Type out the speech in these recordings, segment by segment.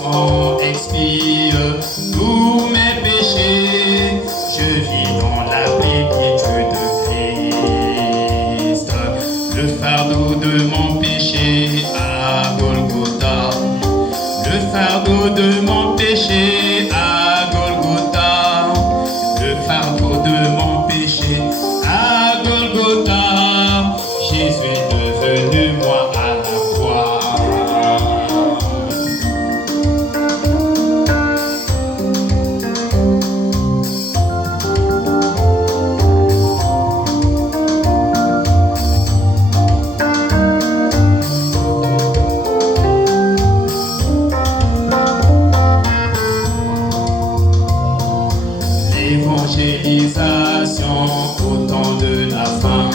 sang expie tous mes péchés. Je vis dans la plénitude de Christ. Le fardeau de mon péché à Golgotha. Le fardeau de mon péché à Golgotha. Le fardeau de mon péché à Golgotha. Jésus est devenu moi à la croix. L'évangélisation au temps de la fin,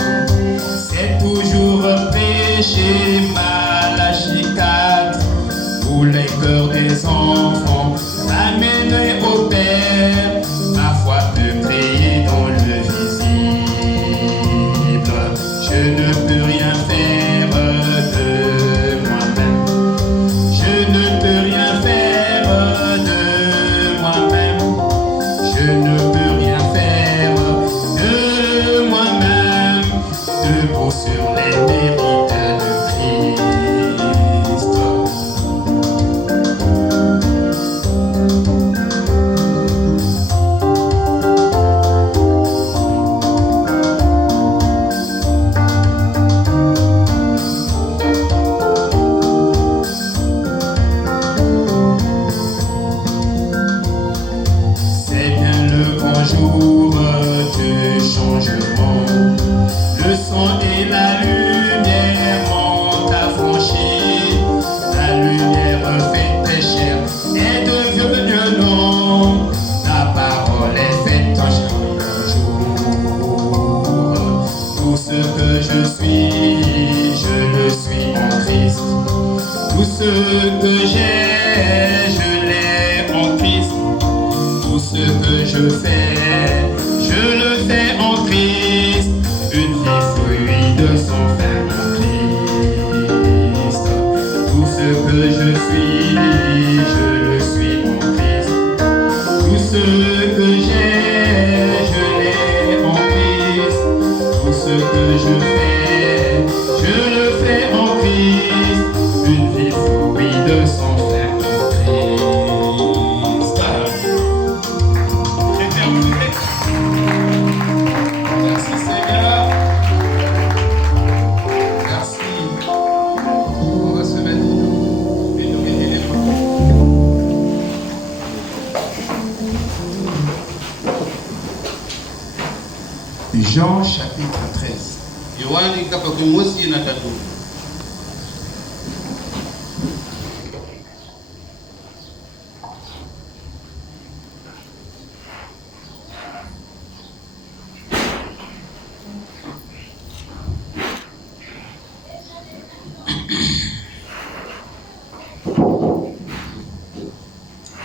c'est toujours prêcher Malachie 4 pour les cœurs des enfants, amener au Père. Ma foi peut briller dans le visible. Je ne peux rien faire de moi-même. Je ne peux rien faire de moi-même. Je ne peux rien faire de moi-même. Debout sur les mérites de Christ. C'est bien le grand jour du changement. Le sang et la lumière m'ont affranchi. La lumière fait très cher et devenu long. La parole est faite en chaque jour. Tout ce que je suis, je le suis en Christ. Tout ce que j'ai, je l'ai en Christ. Tout ce que je le fais en Christ. Une vie fruit de son fin en Christ. Tout ce que je suis, je le suis en Christ. Tout ce que j'ai, je l'ai en Christ. Tout ce que je le fais en Christ. Une vie fruit de son fin en Christ. C'est terminé. Merci Seigneur. Merci. On va se mettre et nous aider les mains. Jean chapitre 13. Yohani mosi na tatu.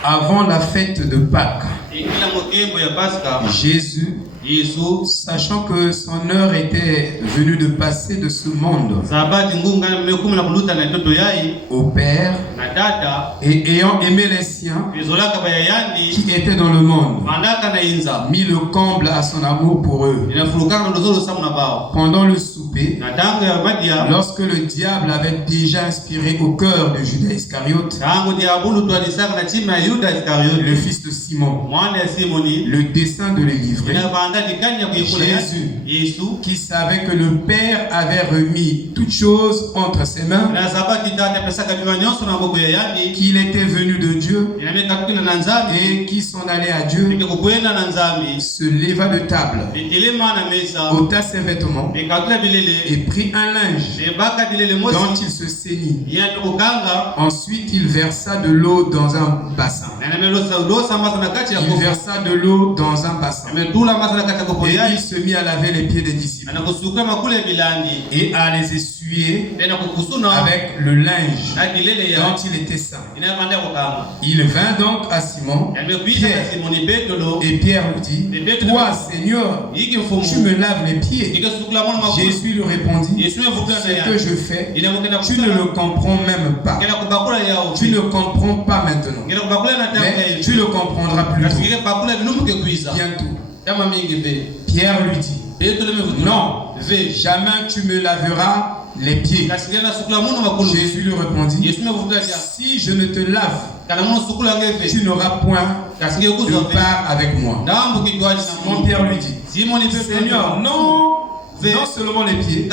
Avant la fête de Pâques, Ikila motembo ya Pasika, Jésus, Yesu sachant que son heure était venue de passer de ce monde sabati ngunga mekumi na kuluta na toto yai au Père, na data et ayant aimé les siens ezolaka bayayandi qui étaient dans le monde, mandaka na inza mis le comble à son amour pour eux. inafurukaka ndozolo samu na bao Pendant le souper, na tango ya madia lorsque le diable avait déjà inspiré au cœur de Judas Iscariote, tango diabulu twalisaka na chima ya Yuda le Iskariote fils de Simon, mwana ya Simoni le dessein de les livrer, inavanda dikanya kuikula Jésus, Yesu qui savait que le Père avait remis toutes choses entre ses mains, na sabati tata pesaka bima nyonso na maboko ya yandi qu'il était venu de Dieu inameka kukina na nzambi et qui s'en allait à Dieu, ike kukwenda na nzambi se leva de table, itilema na mesa ôta ses vêtements ikatula bilele et prit un linge ebaka bilele mosi dont il se ceignit. yandi kukanga Ensuite, il versa de l'eau dans un bassin. na namelosa udosa masa na kati ya Il kopo versa de l'eau dans un bassin. ametula masa na kati ya kopo Et yai il se mit à laver les pieds des disciples anakusuka makule bilandi et à les essuyer tena kukusuna avec le linge na bilele ya dont il était saint. inamanda kukanga Il Il vint donc à Simon, Pierre, et Pierre lui dit, toi Seigneur, tu me laves les pieds. Jésus lui répondit, ce que je fais, tu ne le comprends même pas. Tu ne comprends pas maintenant, mais tu le comprendras plus tôt. Bientôt. Pierre lui dit, non, jamais tu me laveras les pieds. Jésus lui répondit, si je ne te lave, tu n'auras point de part avec moi. Simon Pierre lui dit, Seigneur, non seulement les pieds,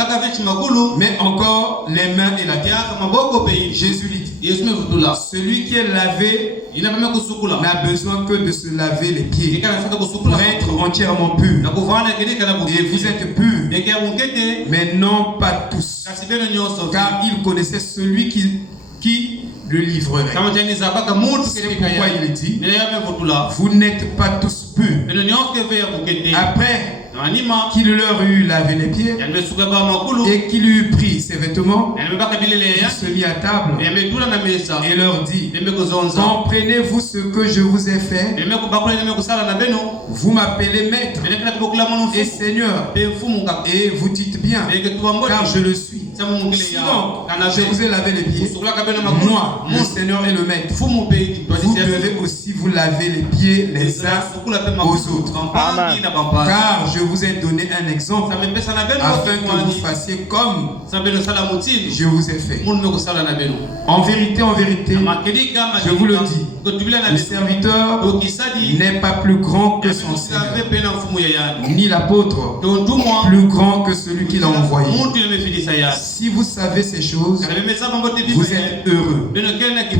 mais encore les mains et la tête. Jésus lui dit, celui qui est lavé n'a besoin que de se laver les pieds pour être entièrement pur. Et vous êtes purs, mais non pas tous, car il connaissait celui qui le livrerait. C'est pourquoi il dit, vous n'êtes pas tous purs. Après qu'il leur eut lavé les pieds et qu'il eut pris ses vêtements, il se mit à table et leur dit, comprenez-vous ce que je vous ai fait? Vous m'appelez maître et Seigneur, et vous dites bien, car je le suis. Si donc je vous ai lavé les pieds, moi, le Seigneur et le maître, vous devez aussi vous laver les pieds les uns aux autres. Car je vous ai donné un exemple afin que vous fassiez comme je vous ai fait. En vérité, je vous le dis, le serviteur n'est pas plus grand que son Seigneur, ni l'apôtre plus grand que celui qui l'a envoyé. Si vous savez ces choses, vous êtes heureux,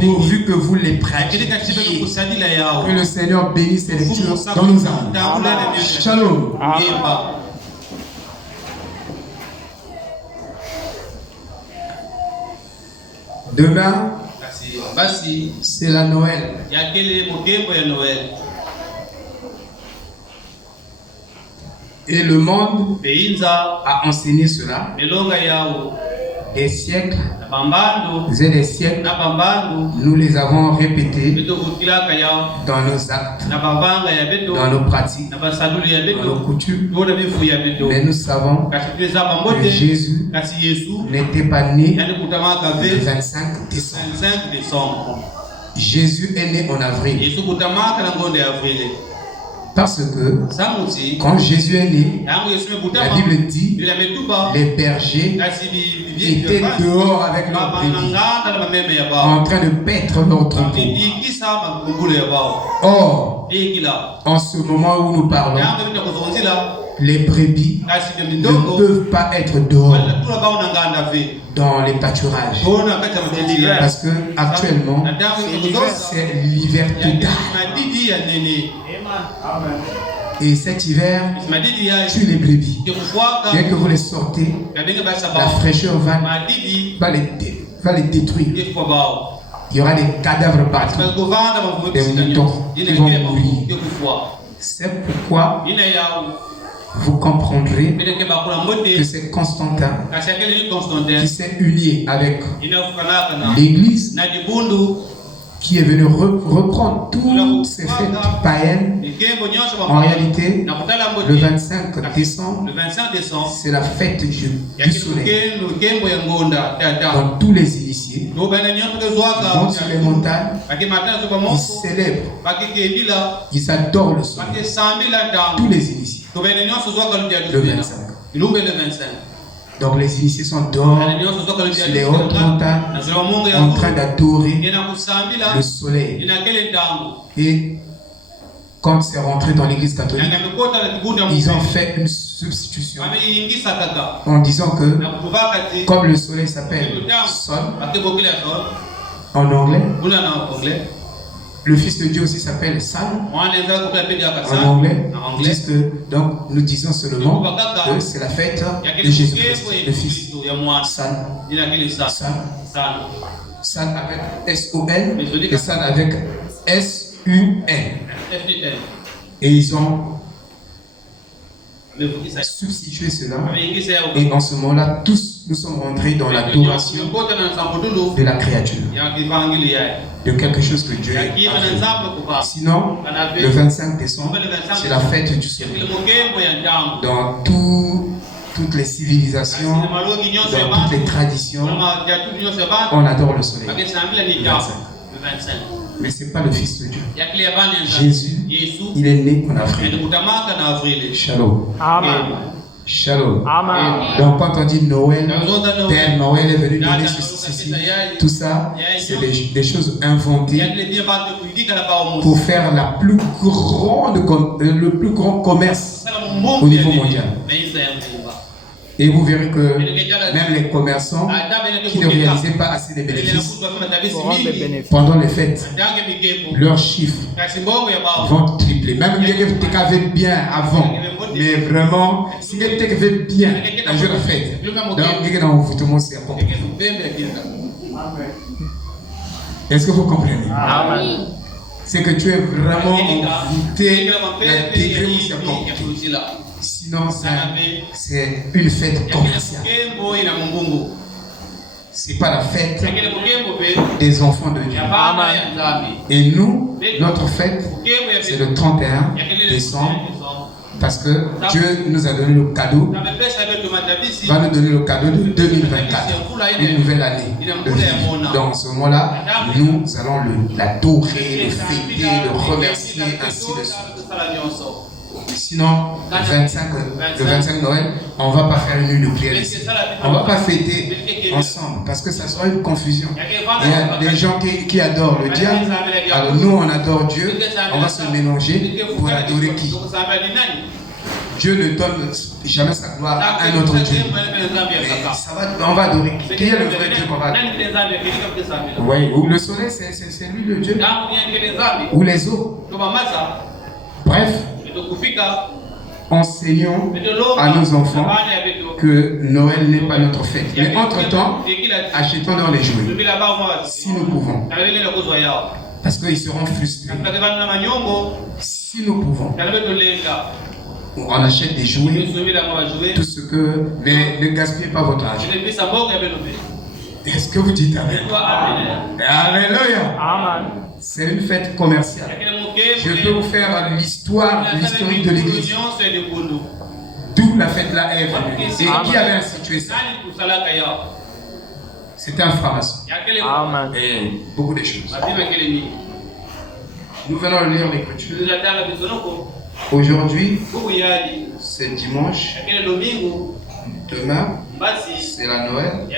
pourvu que vous les pratiquiez. Que le Seigneur bénisse ces lectures dans nos âmes. Shalom. Demain, c'est la Noël. Et le monde a enseigné cela. Des siècles et des siècles, nous les avons répétés dans nos actes, dans nos pratiques, dans nos coutumes. Mais nous savons que Jésus n'était pas né le 25 décembre. Jésus est né en avril. Parce que quand Jésus est né, la Bible dit les bergers étaient dehors avec leurs brebis, en train de paître leur troupeau. Or, en ce moment où nous parlons, les brebis ne peuvent pas être dehors dans les pâturages. Parce que actuellement, c'est l'hiver total. Et cet hiver, tue les brebis. Dès que vous les sortez, la fraîcheur va les détruire. Il y aura des cadavres partout, des moutons qui vont mourir. C'est pourquoi vous comprendrez que c'est Constantin qui s'est uni avec l'Église, qui est venu reprendre toutes ces fêtes païennes. En réalité, le 25 décembre, c'est la fête du soleil. Donc tous les initiés vont sur les montagnes, ils célèbrent, ils adorent le soleil. Tous les initiés, le 25. Donc les initiés sont dehors sur les hautes montagnes en train d'adorer le soleil. Et quand c'est rentré dans l'église catholique, ils ont fait une substitution en disant que comme le soleil s'appelle Sol en anglais, le Fils de Dieu aussi s'appelle Sun en anglais. Donc nous disons seulement que c'est la fête de Jésus-Christ, le Fils. Sun avec S-O-N et Sun avec S-U-N. Et ils ont substitué cela. Et en ce moment-là, tous nous sommes rentrés dans l'adoration de la créature, de quelque chose que Dieu a fait. Sinon, le 25 décembre, c'est la fête du soleil. Dans toutes les civilisations, dans toutes les traditions, on adore le soleil. Le 25. Mais ce n'est pas le Fils de Dieu. Jésus, il est né en avril. Shalom. Amen. Shalom. Amen. Donc quand on dit Noël, Père Noël est venu donner ceci, tout ça, c'est des choses inventées pour faire le plus grand commerce au niveau mondial. Et vous verrez que même les commerçants qui ne réalisaient pas assez de bénéfices pendant les fêtes, leurs chiffres vont tripler. Même les gens qui avaient bien avant, mais vraiment, si les gens avaient bien un jour de fête, est-ce que vous comprenez? Amen. C'est que tu es vraiment envoûté d'un degré où c'est compliqué. Sinon, c'est une fête commerciale. Ce n'est pas la fête des enfants de Dieu. Et nous, notre fête, c'est le 31 décembre. Parce que Dieu nous a donné le cadeau, va nous donner le cadeau de 2024, une nouvelle année de vie. Dans ce moment-là, nous allons l'adorer, le fêter, le remercier, ainsi de suite. Sinon, le 25 Noël, on ne va pas faire une nuit de prière ici. On ne va pas fêter ensemble parce que ça sera une confusion. Il y a des gens qui adorent le diable. Alors nous, on adore Dieu. On va se mélanger pour adorer qui? Dieu ne donne jamais sa gloire à un autre Dieu. Mais on va adorer qui? Qui est le vrai Dieu qu'on va adorer? Oui, ou le soleil, c'est lui le Dieu. Ou les eaux. Bref. Enseignons à nos enfants que Noël n'est pas notre fête. Mais entre-temps, achetons-leur les jouets, si nous pouvons. Parce qu'ils seront frustrés. Si nous pouvons, on achète des jouets, tout ce que... Mais ne gaspillez pas votre argent. Est-ce que vous dites Amen? Alléluia. Amen. C'est une fête commerciale. Je peux vous faire l'historique de l'église. D'où la fête là est venue. Et qui avait institué ça? C'était un franc-maçon. Amen. Et beaucoup de choses. Nous venons lire l'écriture. Aujourd'hui, c'est dimanche. Demain, c'est la Noël.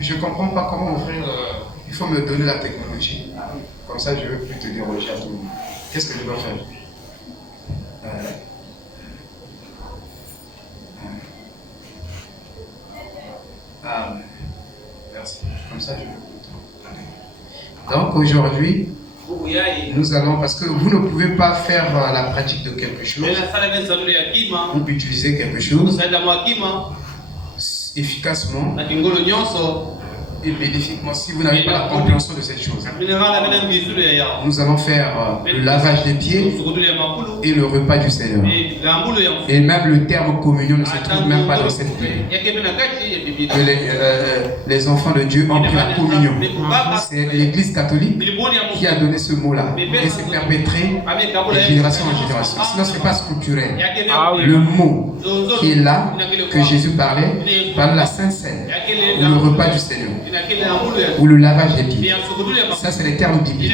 Je ne comprends pas comment offrir. Il faut me donner la technologie. Comme ça, je ne veux plus te déroger à tout le monde. Qu'est-ce que je dois faire? Merci. Comme ça, je veux. Donc aujourd'hui, nous allons, parce que vous ne pouvez pas faire la pratique de quelque chose ou utiliser quelque chose efficacement et bénéfiquement si vous n'avez pas la compréhension de cette chose. Nous allons faire le lavage des pieds et le repas du Seigneur. Et même le terme communion ne se trouve même pas dans cette Bible. Les enfants de Dieu ont pris la communion. C'est l'Église catholique qui a donné ce mot-là. Et c'est perpétré de génération en génération. Sinon, ce n'est pas structurel. Le mot qui est là, que Jésus parlait, parle de la Sainte Seine, ou le repas du Seigneur, ou le lavage des pieds. Ça, c'est les termes bibliques.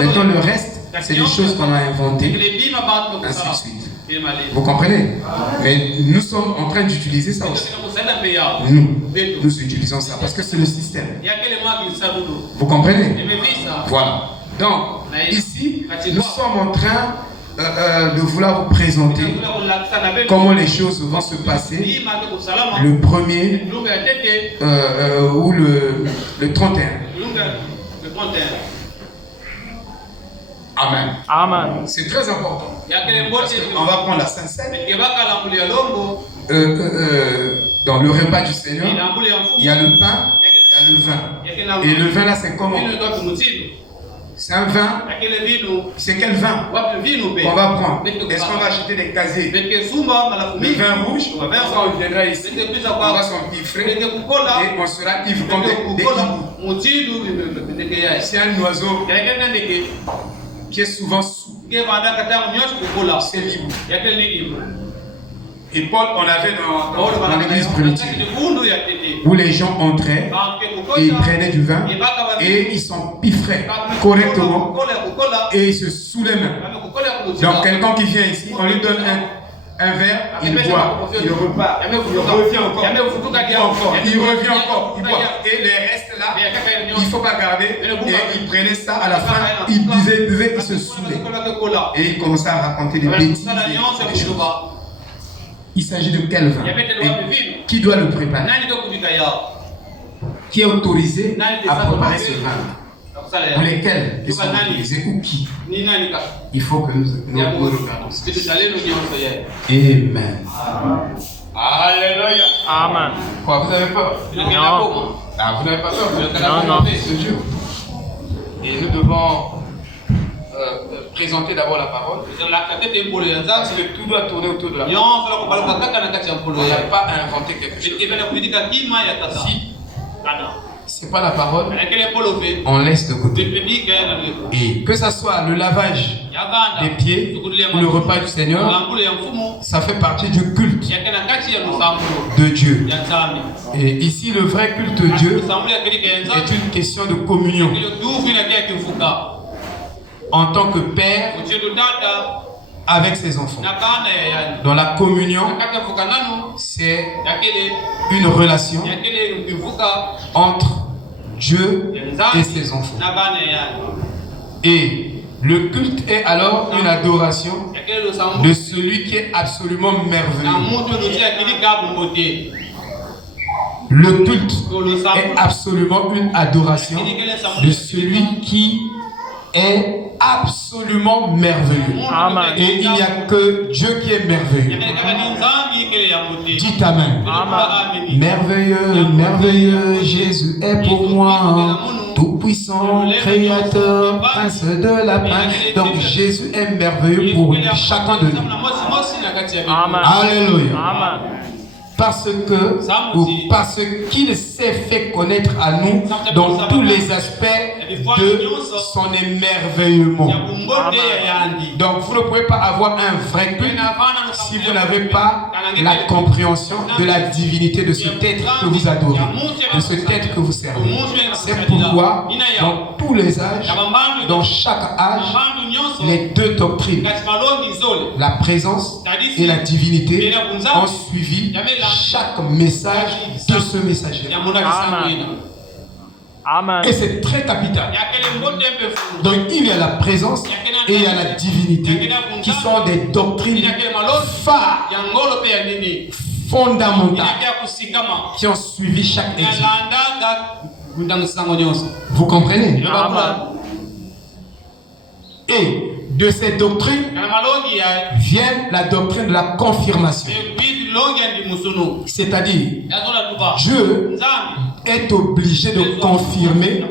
Maintenant, le reste, c'est des choses qu'on a inventées, ainsi de suite. Vous comprenez? Mais nous sommes en train d'utiliser ça aussi. Nous utilisons ça parce que c'est le système. Vous comprenez? Voilà. Donc, ici, nous sommes en train de vouloir vous présenter comment les choses vont se passer le 1er ou le 31. Amen. Amen. C'est très important. Parce qu'on va prendre la Sainte Seine. Dans le repas du Seigneur, il y a le pain, il y a le vin. Et le vin là, c'est comment? C'est un vin. C'est quel vin qu'on va prendre? Est-ce qu'on va acheter des casiers? Le vin rouge, on viendra ici, on va s'empiffrer et on sera ivre comme des hiboux. C'est un oiseau qui est souvent sous. C'est l'hibou. Et Paul, on avait dans l'église primitive, où les gens entraient et ils prenaient du vin et ils s'empiffraient correctement et ils se saoulaient même. Donc quelqu'un qui vient ici, on lui donne un verre, il boit, il repart, il revient encore, il revient encore, il boit. Et les restes là, il ne faut pas garder. Et il prenait ça à la fin, il buvait, il se saoulait. Et il commençait à raconter des bêtises. Il s'agit de quel vin? Et qui doit le préparer? Qui est autorisé à préparer ce vin? Pour lesquels ils sont autorisés ou qui? Il faut que nous regardions. Amen. Alléluia. Amen. Quoi, vous avez peur? Non. Ah, vous n'avez pas peur? Non. Ce Dieu. Et nous devons présenter d'abord la parole. Parce que tout doit tourner autour de la parole. On n'a pas inventé quelque chose. Si ce n'est pas la parole, on laisse de côté. Et que ce soit le lavage des pieds ou le repas du Seigneur, ça fait partie du culte de Dieu. Et ici, le vrai culte de Dieu est une question de communion. En tant que père avec ses enfants. Dans la communion, c'est une relation entre Dieu et ses enfants. Et le culte est alors une adoration de celui qui est absolument merveilleux. Le culte est absolument une adoration de celui qui est absolument merveilleux. Amen. Et il n'y a que Dieu qui est merveilleux. Dites Amen. Amen. Merveilleux, merveilleux, Jésus est pour moi. Tout-puissant, créateur, prince de la paix. Donc Jésus est merveilleux pour chacun de nous. Amen. Alléluia. Amen. Parce qu'il s'est fait connaître à nous dans tous les aspects de son émerveillement. Donc vous ne pouvez pas avoir un vrai culte si vous n'avez pas la compréhension de la divinité de ce être que vous adorez, de ce être que vous servez. C'est pourquoi dans tous les âges, dans chaque âge, les deux doctrines, la présence et la divinité, ont suivi chaque message de ce messager. Amen. Et c'est très capital. Donc il y a la présence et il y a la divinité qui sont des doctrines phares, fondamentales, qui ont suivi chaque exil. Vous comprenez? Amen. Et de ces doctrines vient la doctrine de la confirmation. C'est-à-dire, Dieu est obligé de confirmer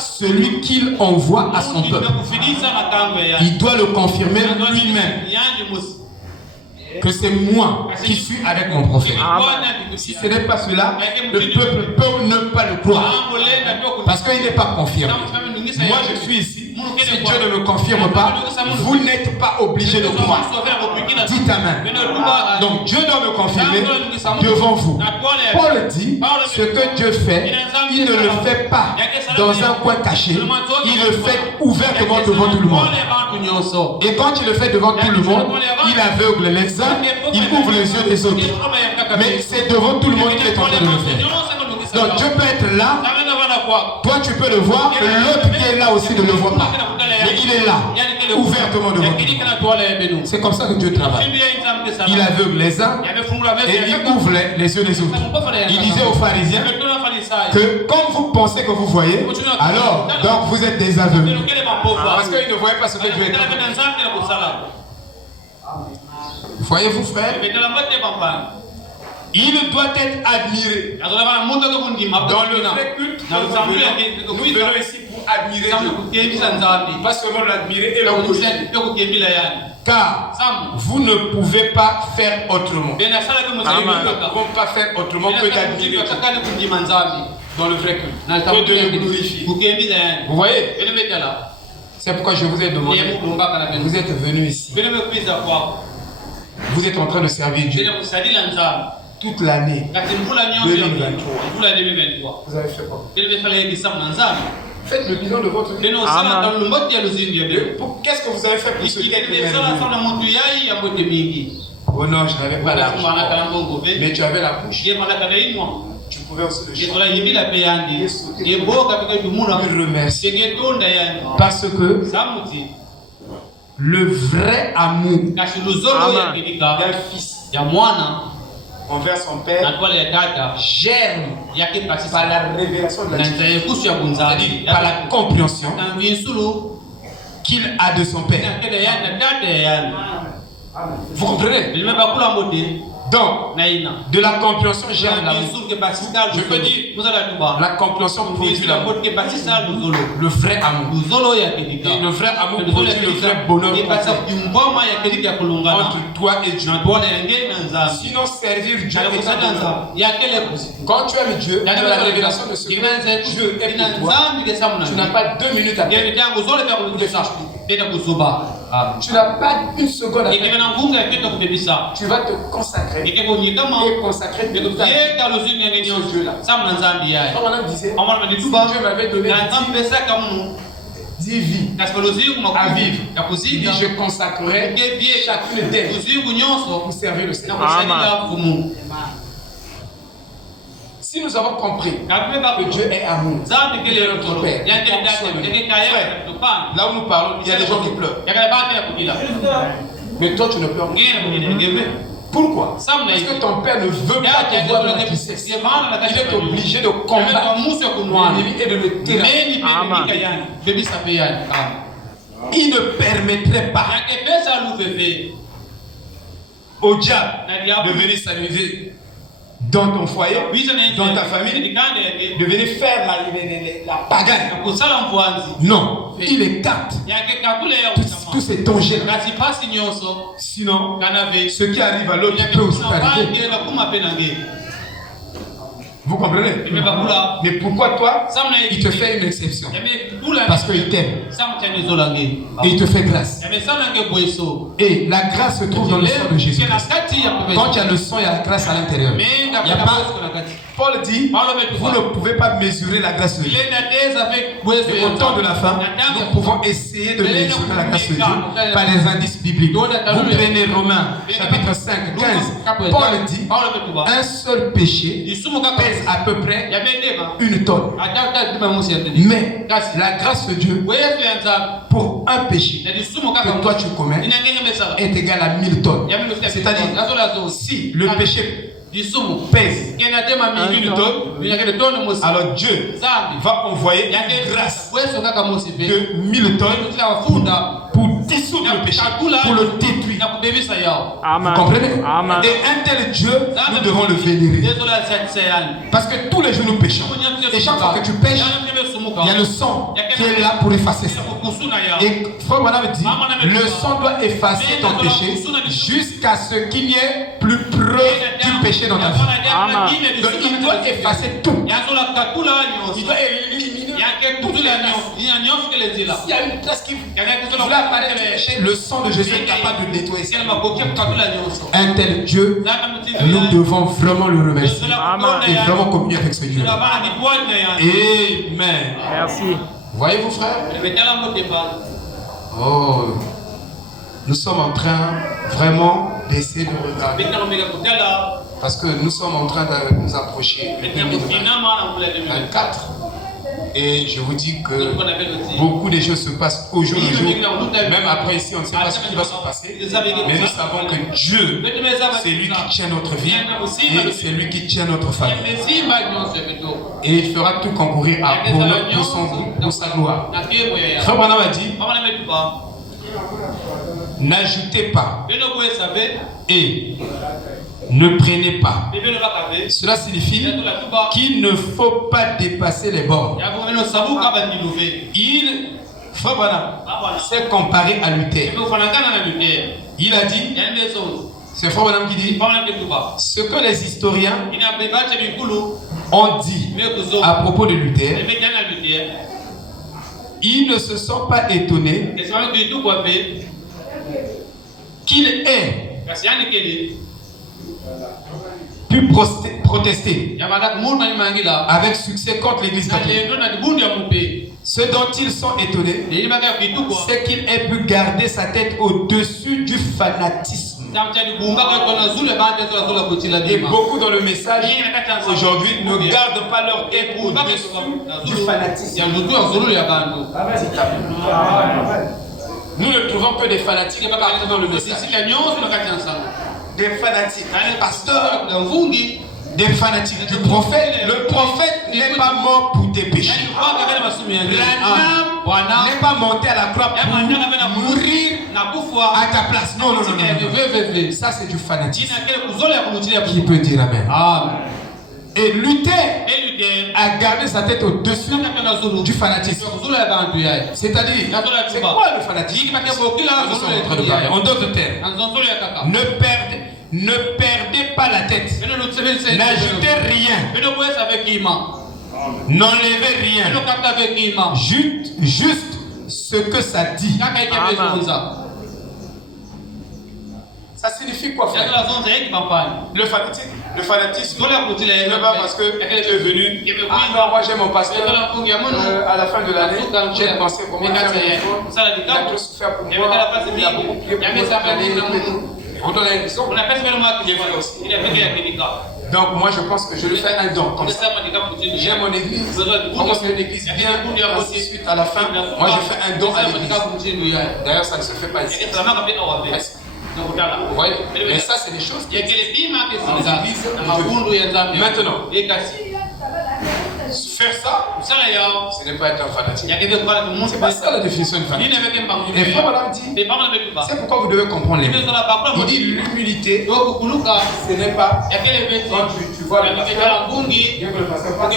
celui qu'il envoie à son peuple. Il doit le confirmer lui-même. Que c'est moi qui suis avec mon prophète. Si ce n'est pas cela, le peuple peut ne pas le croire. Parce qu'il n'est pas confirmé. Moi je suis ici. Si Dieu ne me confirme pas, vous n'êtes pas obligé de croire. Dites Amen. Donc Dieu doit me confirmer devant vous. Paul dit, ce que Dieu fait, il ne le fait pas dans un coin caché. Il le fait ouvertement devant tout le monde. Et quand il le fait devant tout le monde, il aveugle les uns, il ouvre les yeux des autres. Mais c'est devant tout le monde qu'il est en train de le faire. Donc Dieu peut être là, toi tu peux le voir, et l'autre qui est là aussi ne le voit pas. Mais il est là, ouvertement devant toi. C'est comme ça que Dieu travaille. Il aveugle les uns et il ouvre les yeux des autres. Il disait aux pharisiens que comme vous pensez que vous voyez, alors donc vous êtes des aveugles. Parce qu'ils ne voyaient pas ce que Dieu était. Voyez-vous frère, il doit être admiré. Dans le vrai culte, nous venons ici pour admirer Dieu. Pas seulement l'admirer et le glorifier. Car vous ne pouvez pas faire autrement. Nous ne pouvons pas faire autrement que d'admirer Dieu dans le vrai culte, que de le glorifier. Vous voyez? C'est pourquoi je vous ai demandé. Vous êtes venus ici. Vous êtes en train de servir Dieu toute l'année 2023. Vous avez fait quoi? Faites le bilan de votre vie. Qu'est-ce que vous avez fait pour ce qui est oh non, je n'avais pas l'argent. Mais tu avais la bouche. Tu pouvais aussi le chanter. Lui remercier. Parce que le vrai amour d'un fils envers son père germe par la révélation de la Trinité, c'est-à-dire par la compréhension qu'il a de son père. Vous comprenez? Donc, de la compréhension germe l'amour. Je peux dire, la compréhension produit l'amour. Le vrai amour. Et le vrai amour produit le vrai bonheur entre toi et Dieu. Sinon, servir Dieu est un bonheur. Quand tu aimes Dieu, tu as la révélation de ce que Dieu est pour toi. Tu n'as pas 2 minutes à perdre. Tu n'as pas une seconde à perdre. Tu vas te consacrer et consacrer toute ta vie ce Dieu-là. Comme on disait, si Dieu m'avait donné 10 vies à vivre, il dit je consacrerai chacune d'elles pour servir le Seigneur. Si nous avons compris que Dieu est amour, il est notre Père, là où nous parlons, il y a des gens qui pleurent. Mais toi, tu ne pleures pas. Pourquoi? Parce que ton père ne veut pas te voir dans la tristesse. Il est obligé de combattre l'ennemi et de le terrasser. Il ne permettrait pas au diable de venir s'amuser dans ton foyer, dans ta famille, de venir faire la pagaille. Non, il écarte tous ces dangers-là. Sinon, ce qui arrive à l'autre peut aussi arriver. Vous comprenez? Mais pourquoi toi, il te fait une exception? Parce qu'il t'aime. Et il te fait grâce. Et la grâce se trouve dans le sang de Jésus. Quand il y a le sang, il y a la grâce à l'intérieur. Il n'y a pas... Paul dit, vous ne pouvez pas mesurer la grâce de Dieu. Et au temps de la fin, nous pouvons essayer de mesurer la grâce de Dieu par les indices bibliques. Vous prenez Romains, chapitre 5, 15. Paul dit, un seul péché pèse à peu près 1 tonne. Mais la grâce de Dieu, pour un péché que toi tu commets, est égale à 1000 tonnes. C'est-à-dire, si le péché pèse 1 tonne, alors Dieu va envoyer une grâce de 1000 tonnes pour dissoudre le péché, pour le détruire. Vous comprenez? Et un tel Dieu, nous devons le vénérer. Parce que tous les jours nous péchons. Et chaque fois que tu pêches, il y a le sang qui est là pour effacer ça. Et Frère Madame dit, le sang doit effacer ton péché jusqu'à ce qu'il n'y ait plus preuve du péché dans ta vie. Donc il doit effacer tout. Il doit éliminer toutes les nuances. S'il y a une place qui voulait apparaître du péché, le sang de Jésus est capable de nettoyer. Un tel Dieu, nous devons vraiment le remercier. Et vraiment communier avec ce Dieu. Amen. Merci. Voyez-vous, frère? Oh, nous sommes en train vraiment d'essayer de regarder. Parce que nous sommes en train de nous approcher de 2024. Et je vous dis que beaucoup de choses se passent au jour le jour. Même après ici, on ne sait pas ce qui va se passer. Mais nous savons que Dieu, c'est lui qui tient notre vie. Et c'est lui qui tient notre famille. Et il fera tout concourir pour sa gloire. Frère Branham a dit, n'ajoutez pas et Ne prenez pas. Cela signifie qu'il ne faut pas dépasser les bornes. Il s'est comparé à Luther. Il a dit, c'est Frère Branham qui dit, ce que les historiens ont dit à propos de Luther, ils ne se sont pas étonnés qu'il ait pu protester avec succès contre l'Église catholique. Ce dont ils sont étonnés, c'est qu'il ait pu garder sa tête au-dessus du fanatisme. Et beaucoup dans le message aujourd'hui ne gardent pas leur tête au-dessus du fanatisme. Nous ne trouvons que des fanatiques partout dans le message. Des fanatiques, des pasteurs, des fanatiques du prophète. Le prophète n'est pas mort pour tes péchés. L'âme n'est pas monté à la croix pour mourir à ta place. Non, non, non, non. Ça, c'est du fanatisme. Qui peut dire amen? Et Luther a gardé sa tête au-dessus du fanatisme. C'est-à-dire, c'est quoi le fanatisme? En d'autres termes, ne perdez pas la tête. N'ajoutez rien. N'enlevez rien. Juste ce que ça dit. Ça signifie quoi, frère? Le fanatisme, ne pas parce que elle est venue. Ah non, moi j'ai mon pasteur. À la fin de l'année, j'ai pensé comment faire il a tout souffert pour moi. Il a beaucoup prié pour moi. Donc moi je pense que je lui fais un don comme ça. J'ai mon église, comment c'est une église bien, ainsi de suite à la fin, moi je fais un don à l'église. D'ailleurs ça ne se fait pas ici. Ouais. Mais ça c'est des choses qui utilisent maintenant. Faire ça, ce n'est pas être un fanatique. C'est pas ça la définition du fanatique. Et Frère Branham dit, c'est pourquoi vous devez comprendre les mots. Il dit l'humilité, ce n'est pas quand tu vois le pasteur, bien que le pasteur passe,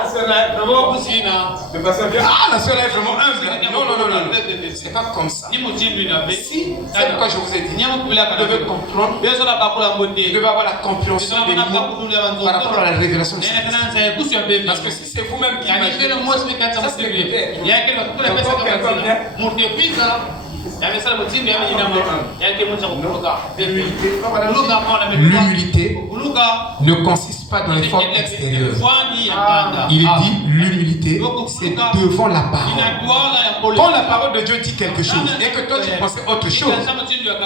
la sœur là est vraiment, le pasteur vient, la sœur là est vraiment humble. Non, non, non, non, c'est pas comme ça. Si, c'est pourquoi je vous ai dit, vous devez comprendre, vous devez avoir la compréhension des mots par rapport à la révélation de Saint-Esprit. Parce que si c'est vous-même qui imaginez, ça c'est le L'humilité ne consiste pas dans les formes extérieures. Il est dit l'humilité, c'est devant la parole. Quand la parole de Dieu dit quelque chose et que toi tu pensais autre chose,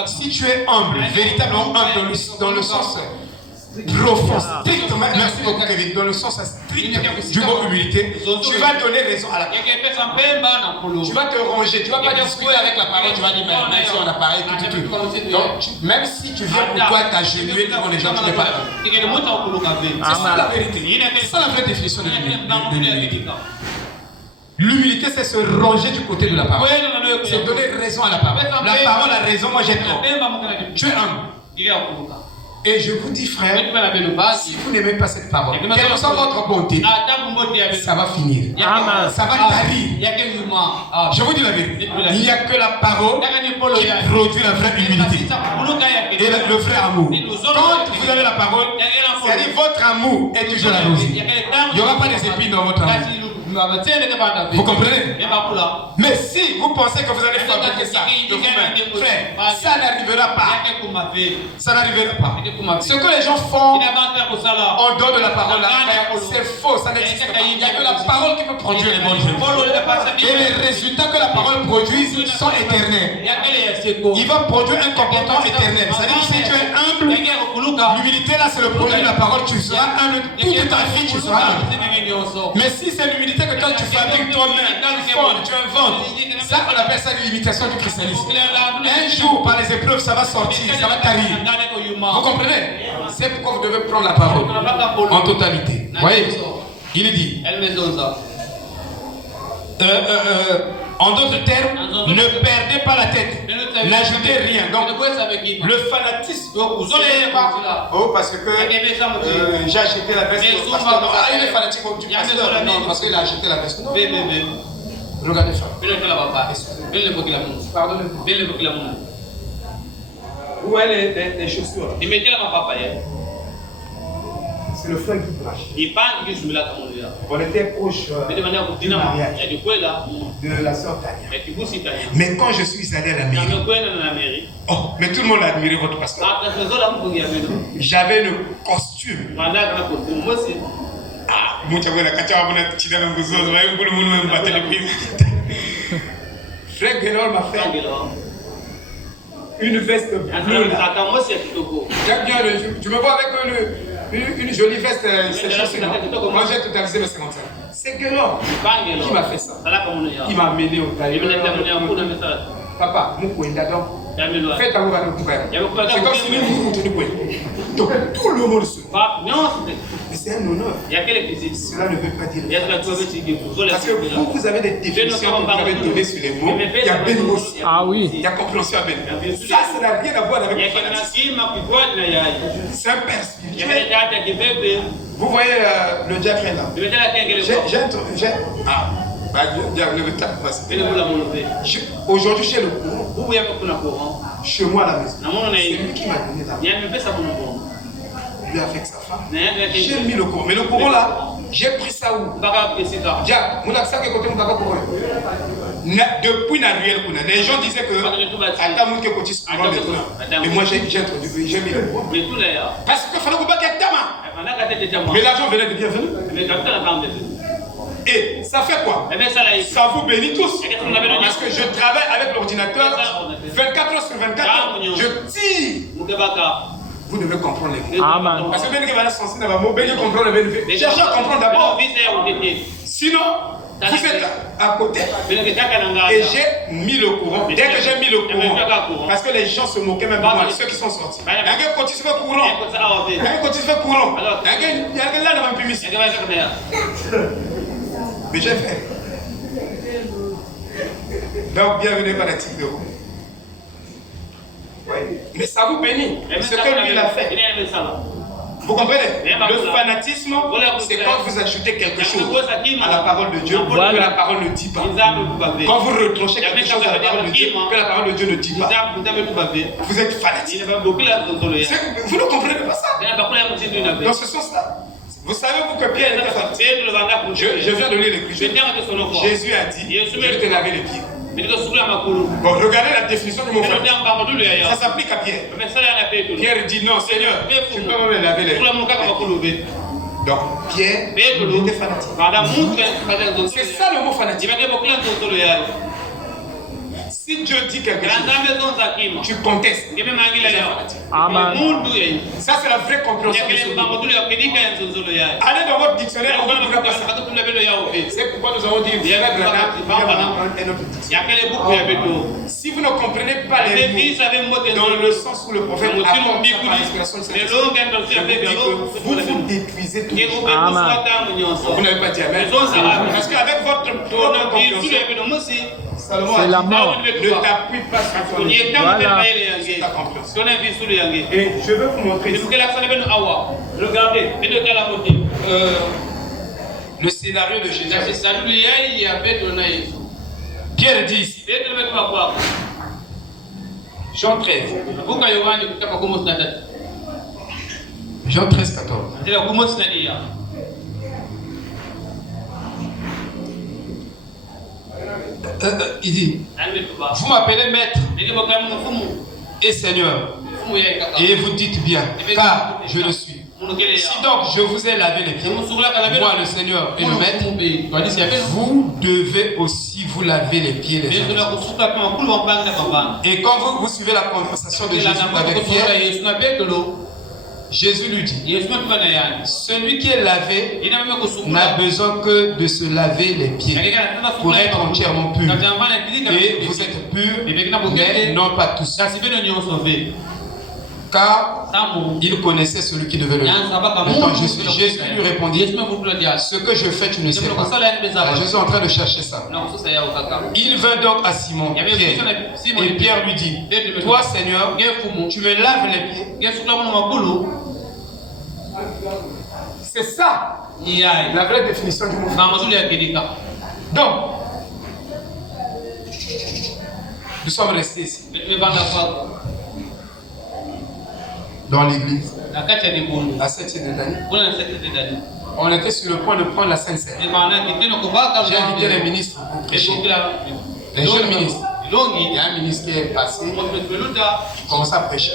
si tu es humble, véritablement humble dans le sens profond, strictement, merci beaucoup Kevin, dans le sens strict du mot humilité, tu vas donner raison à la parole. Tu vas te ranger, tu vas pas discuter avec la parole, tu vas dire même si on a parlé, tout. Donc, même si tu viens pour toi t'agenouiller devant les gens, tu n'es pas là. C'est ça la vérité. C'est ça la vraie définition de l'humilité. L'humilité, c'est se ranger du côté de la parole. C'est donner raison à la parole. La parole a raison, moi j'ai tort. Tu es humble. Et je vous dis, frère, si vous n'aimez pas cette parole, quelle que soit votre bonté, ça va finir. Ça va tarir. Je vous dis la vérité. Il n'y a que la parole qui produit la vraie humilité et le vrai amour. Quand vous avez la parole, c'est-à-dire votre amour est toujours la rosée. Il n'y aura pas des épines dans votre amour. Vous comprenez? Mais si vous pensez que vous allez fabriquer ça de vous-même, frère, ça n'arrivera pas. Ça n'arrivera pas. Ce que les gens font en dehors de la parole, c'est faux, ça n'existe pas. Il n'y a que la parole qui peut produire les bonnes choses. Et les résultats que la parole produit sont éternels. Il va produire un comportement éternel. C'est-à-dire que si tu es humble, l'humilité là c'est le produit de la parole, tu seras humble. Toute ta vie tu seras humble. Mais si c'est l'humilité que toi tu fabriques toi-même, tu inventes, ça on appelle ça l'imitation du christianisme. Un jour par les épreuves ça va sortir, ça va tarir. Vous comprenez? C'est pourquoi vous devez prendre la parole en totalité. Vous voyez? Il est dit. En d'autres termes, ne perdez pas la tête. N'ajoutez rien. Donc, le fanatisme, vous n'allez pas. Oh, parce que j'ai acheté la veste. Il est fanatique du pasteur. Non, parce qu'il a acheté la veste. Non. Regardez ça. Pardonnez-moi. Où est les chaussures? C'est le frère qui te l'a acheté. On était proche du mariage de la sœur Tania. Mais quand je suis allé à la mairie, oh, mais tout le monde a admiré votre pasteur. J'avais le costume. Ah, Frère Guélor m'a fait une veste bleue. Tu me vois avec une jolie veste. Moi j'ai totalisé mes 55. C'est Guélor qui m'a fait ça. Il m'a amené au tailleur. Papa, faites un mouvement de couvert. C'est comme si nous donc tout le monde se mais c'est un honneur. Cela ne veut pas dire. Parce que vous avez des définitions que vous avez données sur les mots. Il y a béni aussi. Ah oui. Il y a compréhension à béni. Ça n'a rien à voir avec le fanatisme. C'est un père spirituel. Vous voyez le diacre là. Aujourd'hui, chez le courant, chez moi à la maison, c'est lui qui m'a donné la main. Lui avec sa femme. J'ai mis le courant. Mais le courant là, j'ai pris ça où? Depuis Naruel, les gens disaient que mais moi j'ai introduit, j'ai mis le courant. Parce que fallait pas qu'il mais l'argent venait de bienvenue. Et ça fait quoi? Ça vous bénit tous. Parce que je travaille avec l'ordinateur 24 heures sur 24. Je tire. Vous devez comprendre les mots. Amen. Parce que bien que vous censé comprendre les bénéfices. Cherchez à comprendre d'abord. Sinon, vous êtes à côté. Et j'ai mis le courant. Dès que j'ai mis le courant, parce que les gens se moquaient même de moi, ceux qui sont sortis. Il y a un continue courant. Il y a un continue courant. Il y a un là devant le public. Mais j'ai fait. Donc, bienvenue par la TikTok. Mais ça vous bénit. Ce que lui il a fait. Vous comprenez? Le fanatisme, c'est quand vous ajoutez quelque chose à la parole de Dieu que la parole ne dit pas. Quand vous retranchez quelque chose à la parole de Dieu que la parole de Dieu ne dit pas. Vous êtes fanatique. Vous ne comprenez pas ça. Dans ce sens-là. Vous savez vous que Pierre était fanatique. Je viens de lire l'écriture. Jésus a dit, je vais te laver les pieds. Bon, regardez la définition du mot fanatique. Ça s'applique à Pierre. Pierre dit non, Seigneur, tu peux me laver les pieds. Donc, Pierre était fanatique. C'est ça le mot fanatique. Si Dieu dit quelque chose, tu contestes. Amen. Ça, c'est la vraie compréhension de ce mot. Allez dans votre dictionnaire, on ne trouvera pas ça. C'est pourquoi nous avons dit un autre dictionnaire. Si vous ne comprenez pas les mots dans le sens où le prophète apporte par l'inspiration de cette vous vous détruisez tout. Amen. Vous n'avez pas dit Amen. Parce qu'avec votre compréhension, c'est la mort. ne t'appuie pas sur toi-même. Voilà. Et je veux vous montrer ici. Regardez. Le scénario de Jésus. Pierre dit ici. Jean 13. Jean 13, 14. Il dit, vous m'appelez maître et Seigneur, et vous dites bien, car je le suis. Si donc je vous ai lavé les pieds, moi le Seigneur et le maître, vous devez aussi vous laver les pieds les uns. Et quand vous suivez la conversation de Jésus avec Pierre, Jésus lui dit, celui qui est lavé n'a besoin que de se laver les pieds pour être entièrement pur. Et vous êtes purs, mais non pas tous. car il connaissait celui qui devait le dire. Maintenant, Jésus lui répondit, ce que je fais, tu ne sais pas. Jésus est en train de chercher ça. Il vint donc à Simon, Pierre, et Pierre lui dit, toi Seigneur, tu me laves les pieds. C'est ça la vraie définition du mot. Donc, nous sommes restés ici, dans l'église, à 7e d'année. On était sur le point de prendre la Sainte Seine. J'ai invité les ministres pour prêcher. Les jeunes ministres. Il y a un ministre qui est passé, qui commence à prêcher.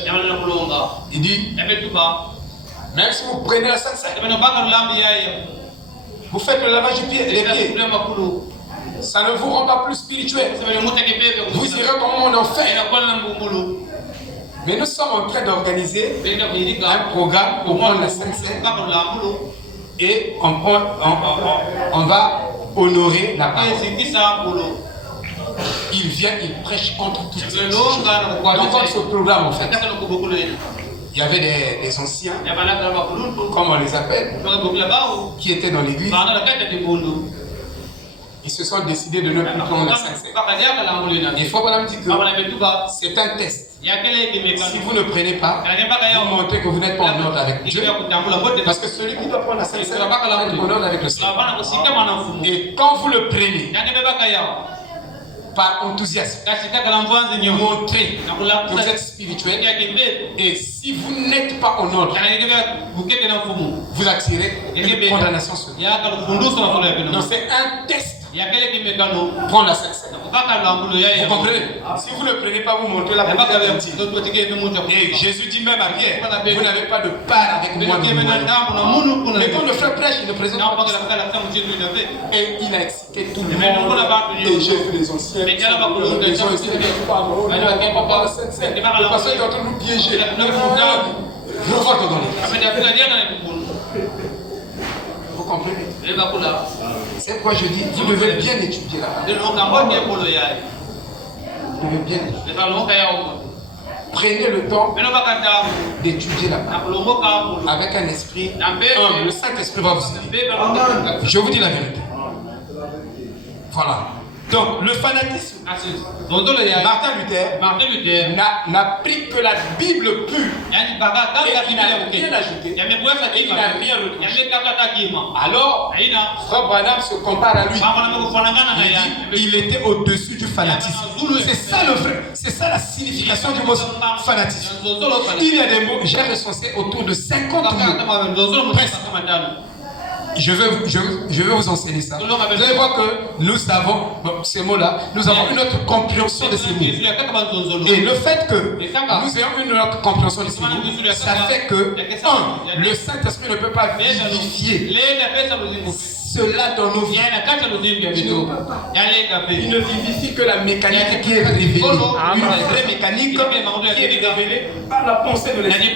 Il dit, même si vous prenez la Sainte Seine, vous faites le lavage des pieds, ça ne vous rend pas plus spirituel. Vous irez comme on en fait. Mais nous sommes en train d'organiser un programme pour prendre la Sainte Seine et on va honorer la parole. Il vient, il prêche contre tout ça. Donc, comme ce programme, en fait, il y avait des anciens, comme on les appelle, qui étaient dans l'église. Ils se sont décidés de ne plus prendre la Sainte Seine. Il faut qu'on me dise que c'est un test. Si vous ne prenez pas, vous montrez que vous n'êtes pas en ordre avec Dieu. Parce que celui qui doit prendre la Sainte Seine doit être en ordre avec le Seigneur. Et quand vous le prenez, par enthousiasme, montrez que vous êtes spirituel. Et si vous n'êtes pas en ordre, vous attirez une condamnation sur vous. Donc c'est un test. Prendre la Sainte Seine. Vous comprenez? Si vous ne prenez pas, vous montrez la politique. Et Jésus dit même à Pierre, vous n'avez pas de part avec moi. Mais quand le frère prêche, il ne présente pas. Et il a excité tout le monde. Et j'ai vu les anciens. Les ont essayé de pas la Sainte Seine. Le pasteur est en train de nous piéger. Revolte dans les. Vous comprenez? C'est pourquoi je dis, vous devez bien étudier la parole. Vous devez bien étudier. Prenez le temps d'étudier la parole avec un esprit humble. Le Saint-Esprit va vous aider. Je vous dis la vérité. Voilà. Donc, le fanatisme, Martin Luther n'a pris que la Bible pure. Et il n'a rien ajouté. Et il n'a rien retranché. Alors, Frère Branham se compare à lui. Il dit, il était au-dessus du fanatisme. C'est ça le vrai. C'est ça la signification du mot fanatisme. Il y a des mots, j'ai recensé autour de 50 mots. Je vais vous enseigner ça. Vous allez voir que nous avons, ces mots-là, nous avons une autre compréhension de ces mots. Et le fait que nous ayons une autre compréhension de ces mots, ça fait que, le Saint-Esprit ne peut pas vivifier cela dans nos vies. Il ne vivifie que la mécanique qui est révélée. Une vraie mécanique qui est révélée par la pensée de l'esprit. C'est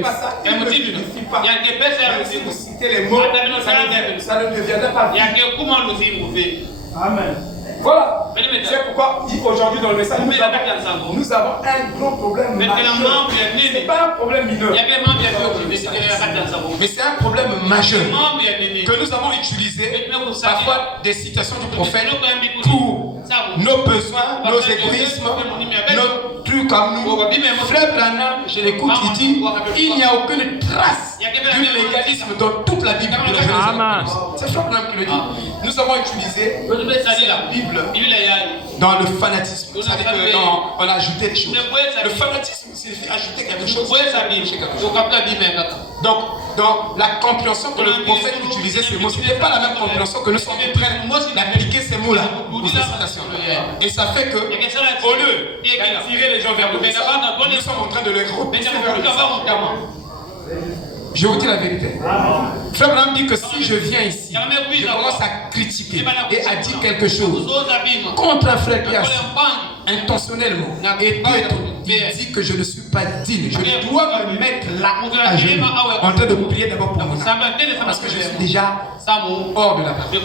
pas ça. Il ne vivifie pas. Si vous citez les mots, ça ne deviendra pas vie. Amen. Voilà. C'est pourquoi aujourd'hui dans le message, nous avons un gros problème majeur. Ce n'est pas un problème mineur. Mais c'est un problème majeur que nous avons utilisé parfois des citations du prophète pour nos besoins, nos égoïsmes, nos trucs comme nous. Frère Branham, je l'écoute, il dit il n'y a aucune trace du légalisme dans toute la Bible de la Genèse. C'est Frère Branham qui le dit. Nous avons utilisé la Bible dans le fanatisme. Vous savez qu'on a ajouté des choses. Le fanatisme signifie ajouter quelque chose. Donc, dans la compréhension que le prophète utilisait ces mots, ce n'était pas la même compréhension que nous sommes en train d'appliquer ces mots-là pour ces citations. Et ça fait que, au lieu d'attirer les gens vers le message, nous sommes en train de les repousser vers le message. Je vous dis la vérité. Frère Branham dit que si je viens ici, je commence à critiquer et à dire quelque chose contre un frère qui a intentionnellement et il dit que je ne suis pas digne. Je dois me mettre là à genoux en train de prier d'abord pour mon âme. Parce que je suis déjà hors de la parole.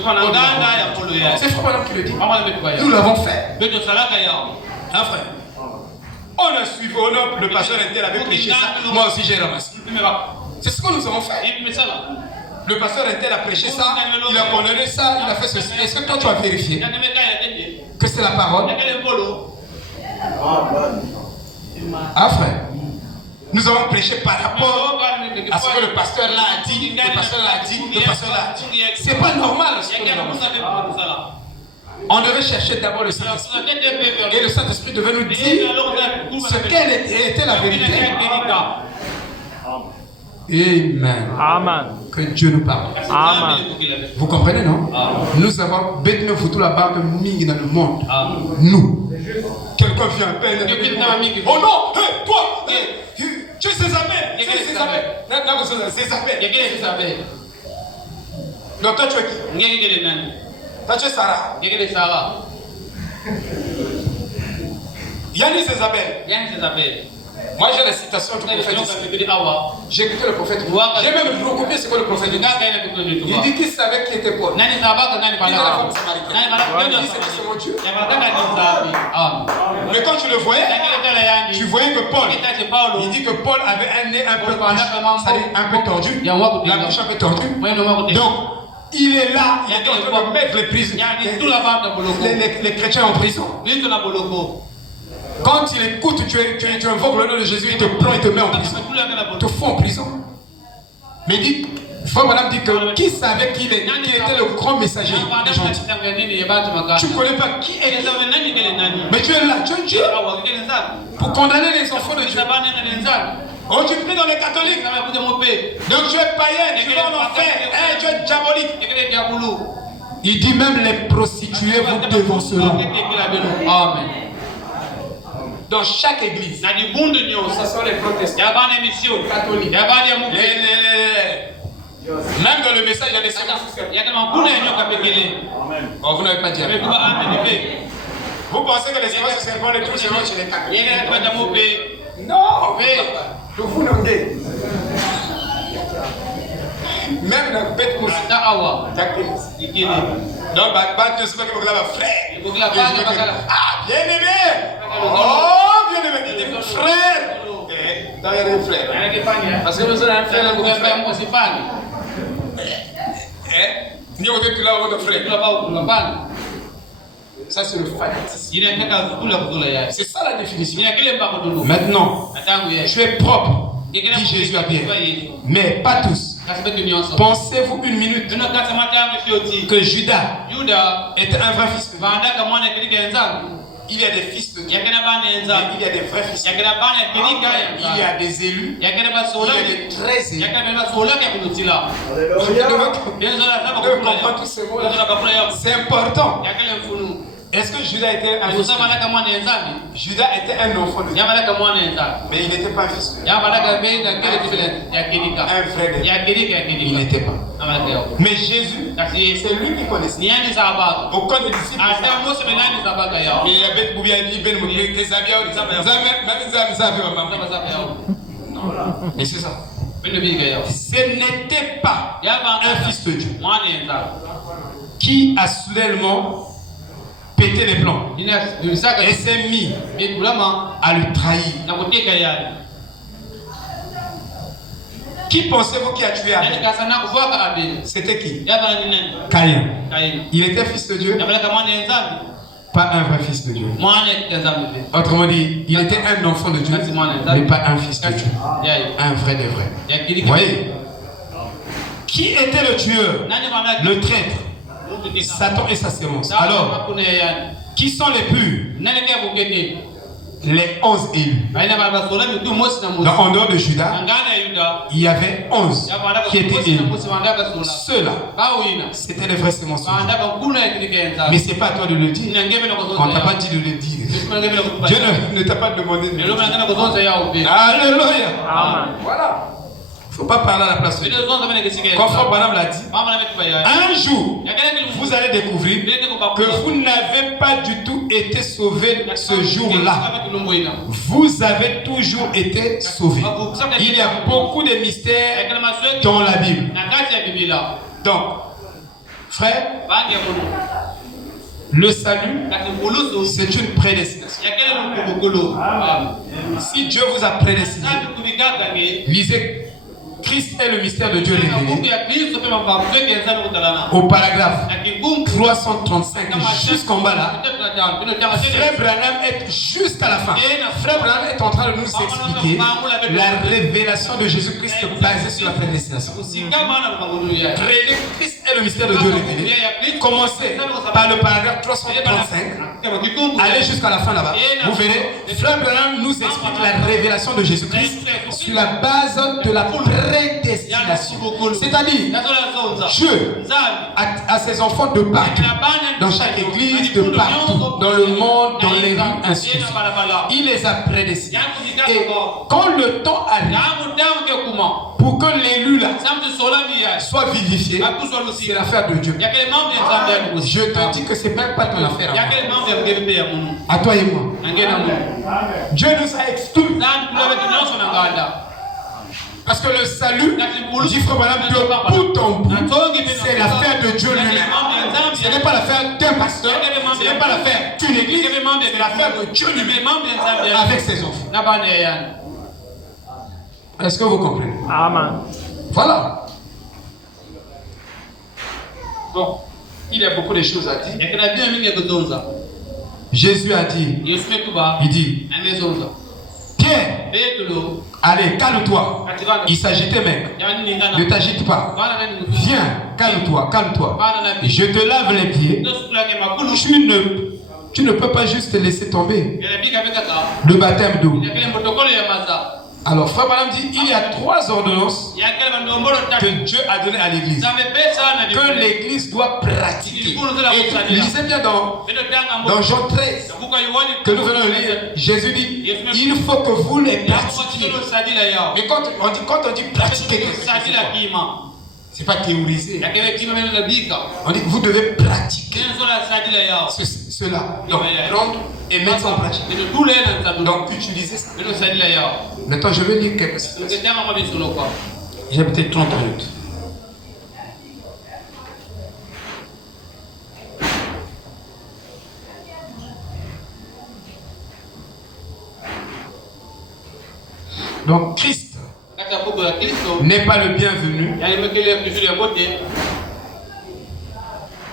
C'est Frère Branham qui le dit. Nous l'avons fait. Un frère. On a suivi, le pasteur Intel avait prêché ça. Moi aussi j'ai ramassé. C'est ce que nous avons fait. Le pasteur Intel a prêché ça, il a condamné ça, il a fait ceci. Est-ce que toi tu as vérifié que c'est la parole? Ah frère, nous avons prêché par rapport à ce que le pasteur là a dit, le pasteur là a dit, le pasteur là a dit. C'est pas normal ce que nous avons fait. On devait chercher d'abord le Saint-Esprit. Et le Saint-Esprit devait nous dire ce qu'elle était la vérité. Amen. Amen. Que Dieu nous parle. Amen. Vous comprenez, non? Nous avons bêtement foutu la barque mingi dans le monde. Nous. Quelqu'un vient appeler. Oh non, hey, toi, tu es Césabelle. Césabelle. Donc toi tu es qui? Toi tu es Sarah. Yannis Césabelle. Moi j'ai la citation du prophète. J'ai écouté le prophète. J'ai même recopié ce que le prophète dit. Il dit qu'il savait qui était Paul. Il dit la femme samaritaine. Il dit c'est mon Dieu. Mais quand tu le voyais, tu voyais que Paul, il dit que Paul avait un nez un peu tordu, la bouche un peu tordue. Donc, il est là, il est en train de mettre les prisonniers, les chrétiens en prison. Quand il écoute, tu invoques le nom de Jésus, il te prend et te met en prison. Il te fout en prison. Mais il dit, frère madame dit que qui savait qui était le grand messager des gentils? Tu ne connais pas qui est. Mais tu es là, tu es Dieu. Pour condamner les enfants de Dieu. Oh, tu pries dans les catholiques. Donc tu es païen, tu vas en enfer. Tu es diabolique. Il dit même les prostituées vous dévanceront. Amen. Dans chaque église, ce sont les protestants, catholiques, même dans le message, il y a des séquences. Oh, vous n'avez pas dit. Vous pensez que les séquences se servent les trucs chez les catholiques? Non, vous n'avez même la bête aussi. Donc, je sais pas que vous avez frère. Ah, bien aimé. Oh, bien aimé. Frère. T'as rien de frère. Parce que vous avez un frère, vous avez un frère. Ni vous êtes là, vous êtes frère. Ça, c'est le fanatisme. C'est ça la définition. Maintenant, tu es propre. Dit Jésus a bien. Mais pas tous. Pensez-vous une minute que Judas était un vrai fils de Dieu? Il y a des fils de Dieu. Il y a des vrais fils de Dieu. Il y a des élus. Il y a des très élus. Vous comprenez tous ces mots. C'est important. Est-ce que Judas était un fils de Dieu? Judas était un enfant de Dieu. Mais il n'était pas un fils de Dieu. Un frère de Dieu. Il n'était pas. Mais Jésus, c'est lui qui connaissait. Aucun des disciples. Mais c'est ça. Ce n'était pas un fils de Dieu qui a soudainement pété les plombs et s'est mis à le trahir. Qui pensez-vous qui a tué Abel? C'était qui? Caïn. Il était fils de Dieu? Pas un vrai fils de Dieu. Autrement dit, il était un enfant de Dieu, mais pas un fils de Dieu. Un vrai des vrais. Vous voyez? Qui était le tueur? Le traître. Satan et sa sémence. Alors, qui sont les purs? Les 11 élus. Donc, en dehors de Judas, il y avait 11 qui étaient élus. Ceux-là, c'était les vrais sémences. Mais ce n'est pas à toi de le dire. On ne t'a pas dit de le dire. Dieu ne t'a pas demandé de le dire. Alléluia. Voilà. Il ne faut pas parler à la place de Dieu. Comme Frère Branham l'a dit, un jour, vous allez découvrir que vous n'avez pas du tout été sauvé ce jour-là. Vous avez toujours été sauvé. Il y a beaucoup de mystères dans la Bible. Donc, frère, Le salut, c'est une prédestination. Si Dieu vous a prédestiné, lisez Christ est le mystère de Dieu révélé. Au paragraphe 335 jusqu'en bas là, Frère Branham est juste à la fin. Frère Branham est en train de nous expliquer la révélation de Jésus-Christ basée sur la prédestination. Christ est le mystère de Dieu révélé. Commencez par le paragraphe 335, allez jusqu'à la fin là-bas. Vous verrez, Frère Branham nous explique la révélation de Jésus-Christ sur la base de la prédestination. C'est-à-dire, Dieu a ses enfants de partout, dans chaque église, de partout, dans le monde, dans les rues, ainsi de suite. Il les a prédestinés. Et quand le temps arrive, pour que l'élu là soit vivifié, c'est l'affaire de Dieu. Je te dis que c'est même pas ton affaire. À toi et moi. Dieu nous a exclus. Parce que le salut, dit Frère Branham, de bout en bout, c'est l'affaire de Dieu lui-même. Ce n'est pas l'affaire d'un pasteur, ce n'est pas l'affaire d'une église, c'est l'affaire de Dieu lui-même avec ses enfants. Est-ce que vous comprenez? Amen. Voilà. Bon, il y a beaucoup de choses à dire. Jésus a dit, il dit, Pierre, allez, calme-toi. Il s'agitait, mec. Ne t'agite pas. Viens, calme-toi, calme-toi. Je te lave les pieds. Tu ne peux pas juste te laisser tomber. Le baptême d'eau. Alors, Frère Branham dit, il y a 3 ordonnances que Dieu a données à l'église, que l'église doit pratiquer. Et lisez bien dans Jean 13, que nous venons de lire, Jésus dit, il faut que vous les pratiquiez. Mais quand on dit pratiquer, c'est pas théoriser. On dit, vous devez pratiquer cela. Donc, prendre et mettre ça en pratique. Donc, utilisez ça. Maintenant, je vais lire quelques citations. J'ai peut-être 30 minutes. Donc, Christ n'est pas le bienvenu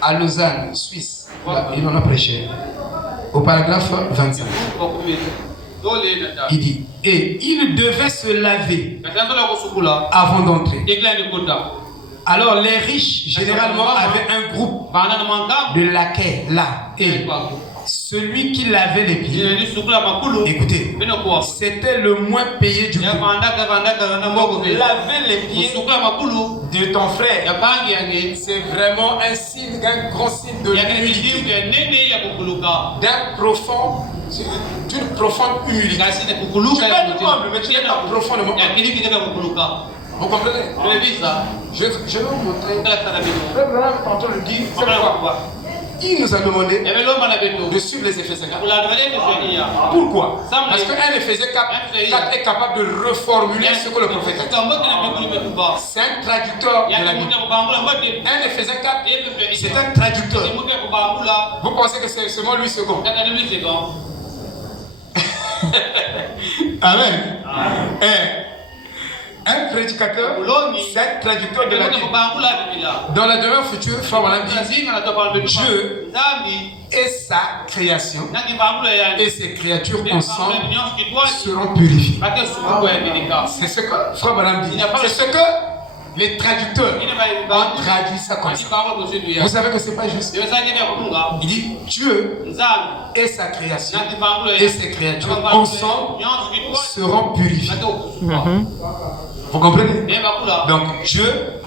à Lausanne, Suisse. Il en a prêché. Au paragraphe 25. Il dit, et il devait se laver avant d'entrer. Alors les riches généralement avaient un groupe de laquais là. Et celui qui lavait les pieds, écoutez, c'était le moins payé du groupe. Laver les pieds de ton frère, c'est vraiment un signe, un grand signe de l'humilité, d'une profonde humilité. Tu peux être humble, mais tu n'es pas profondément humble. Vous comprenez? Je vais vous montrer. Frère Branham tantôt le dit, c'est pourquoi il nous a demandé de suivre les Éphésiens 4. Pourquoi? Parce qu'un Éphésiens 4 est capable de reformuler ce que le prophète a dit. C'est un traducteur de la Bible. Un Éphésiens 4, c'est un traducteur. Vous pensez que c'est seulement lui second? Amen. Un prédicateur, c'est un traducteur de la Bible. Dans la demeure future, Frère Branham dit, Dieu et sa création et ses créatures ensemble seront purifiées. C'est ce que Frère Branham dit. C'est ce que les traducteurs ont traduit ça comme ça. Vous savez que ce n'est pas juste. Il dit Dieu et sa création et ses créatures ensemble seront purifiées. Vous comprenez? Donc Dieu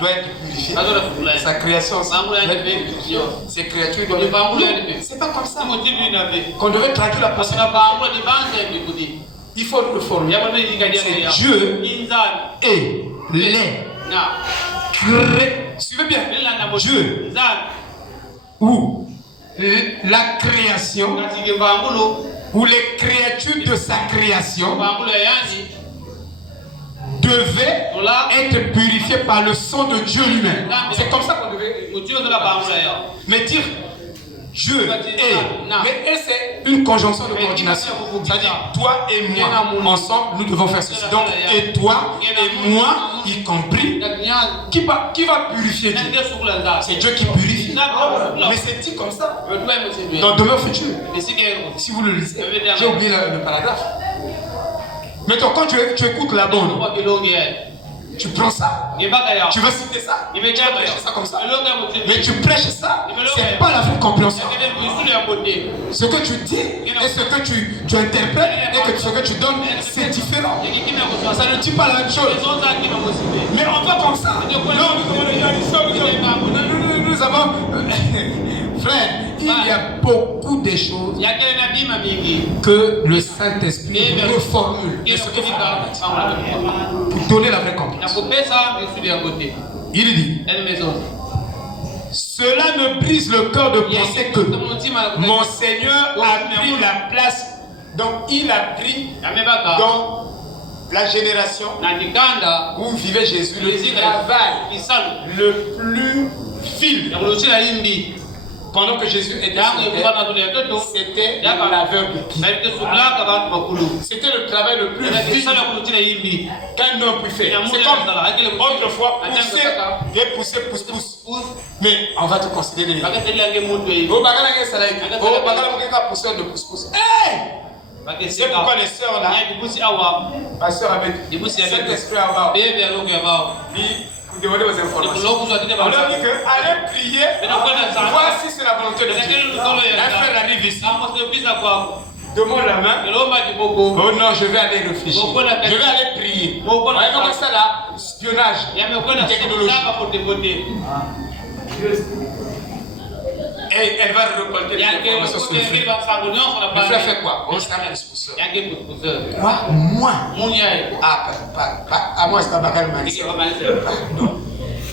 doit être purifié. Sa création aussi doit être purifiée. Ses créatures doivent être purifiées. C'est pas comme ça qu'on devait traduire la pensée. Il faut le formuler. C'est Dieu et les suivez bien. Dieu ou la création ou les créatures de sa création devait être purifié par le sang de Dieu lui-même. C'est comme ça qu'on devait. Mais dire Je et. Mais c'est une conjonction de coordination. C'est-à-dire, toi et moi, ensemble, nous devons faire ceci. Donc, et toi et moi, y compris, qui va purifier Dieu? C'est Dieu qui purifie. Mais c'est dit comme ça. Dans demeure future. Si vous le lisez, j'ai oublié le paragraphe. Maintenant, quand tu écoutes la bonne, tu prends ça, tu veux citer ça, tu veux prêcher ça comme ça, mais tu prêches ça, c'est pas la vraie compréhension. Ce que tu dis et ce que tu interprètes et ce que tu donnes, c'est différent. Ça ne dit pas la même chose. Mais on va comme ça. Nous avons frère, il y a beaucoup de choses que le Saint-Esprit reformule pour donner la vraie compréhension. Il dit, cela me brise le cœur de penser que mon Seigneur a pris la place. Donc il a pris dans la génération où vivait Jésus le travail le plus vil. Pendant que Jésus était sur terre, c'était la laveur de pieds. C'était le travail le plus vil qu'un homme peut faire. C'est comme autrefois, pousser, pousse. Mais on va te considérer. C'est pourquoi les sœurs là, ma sœur avec cet esprit à vous demandez vos informations. On leur dit que allez prier, voir si c'est la volonté de Dieu. Un frère arrive ici, demande la main. Oh non, je vais aller réfléchir. Je vais aller prier. Vous voyez comment ça là? Espionnage, technologie. Et elle va récolter les informations sur le frère. Le frère fait quoi? On s'en expulseur. Quoi? Moi? Ah, à moi, c'est pas Bakal Manissa. Non.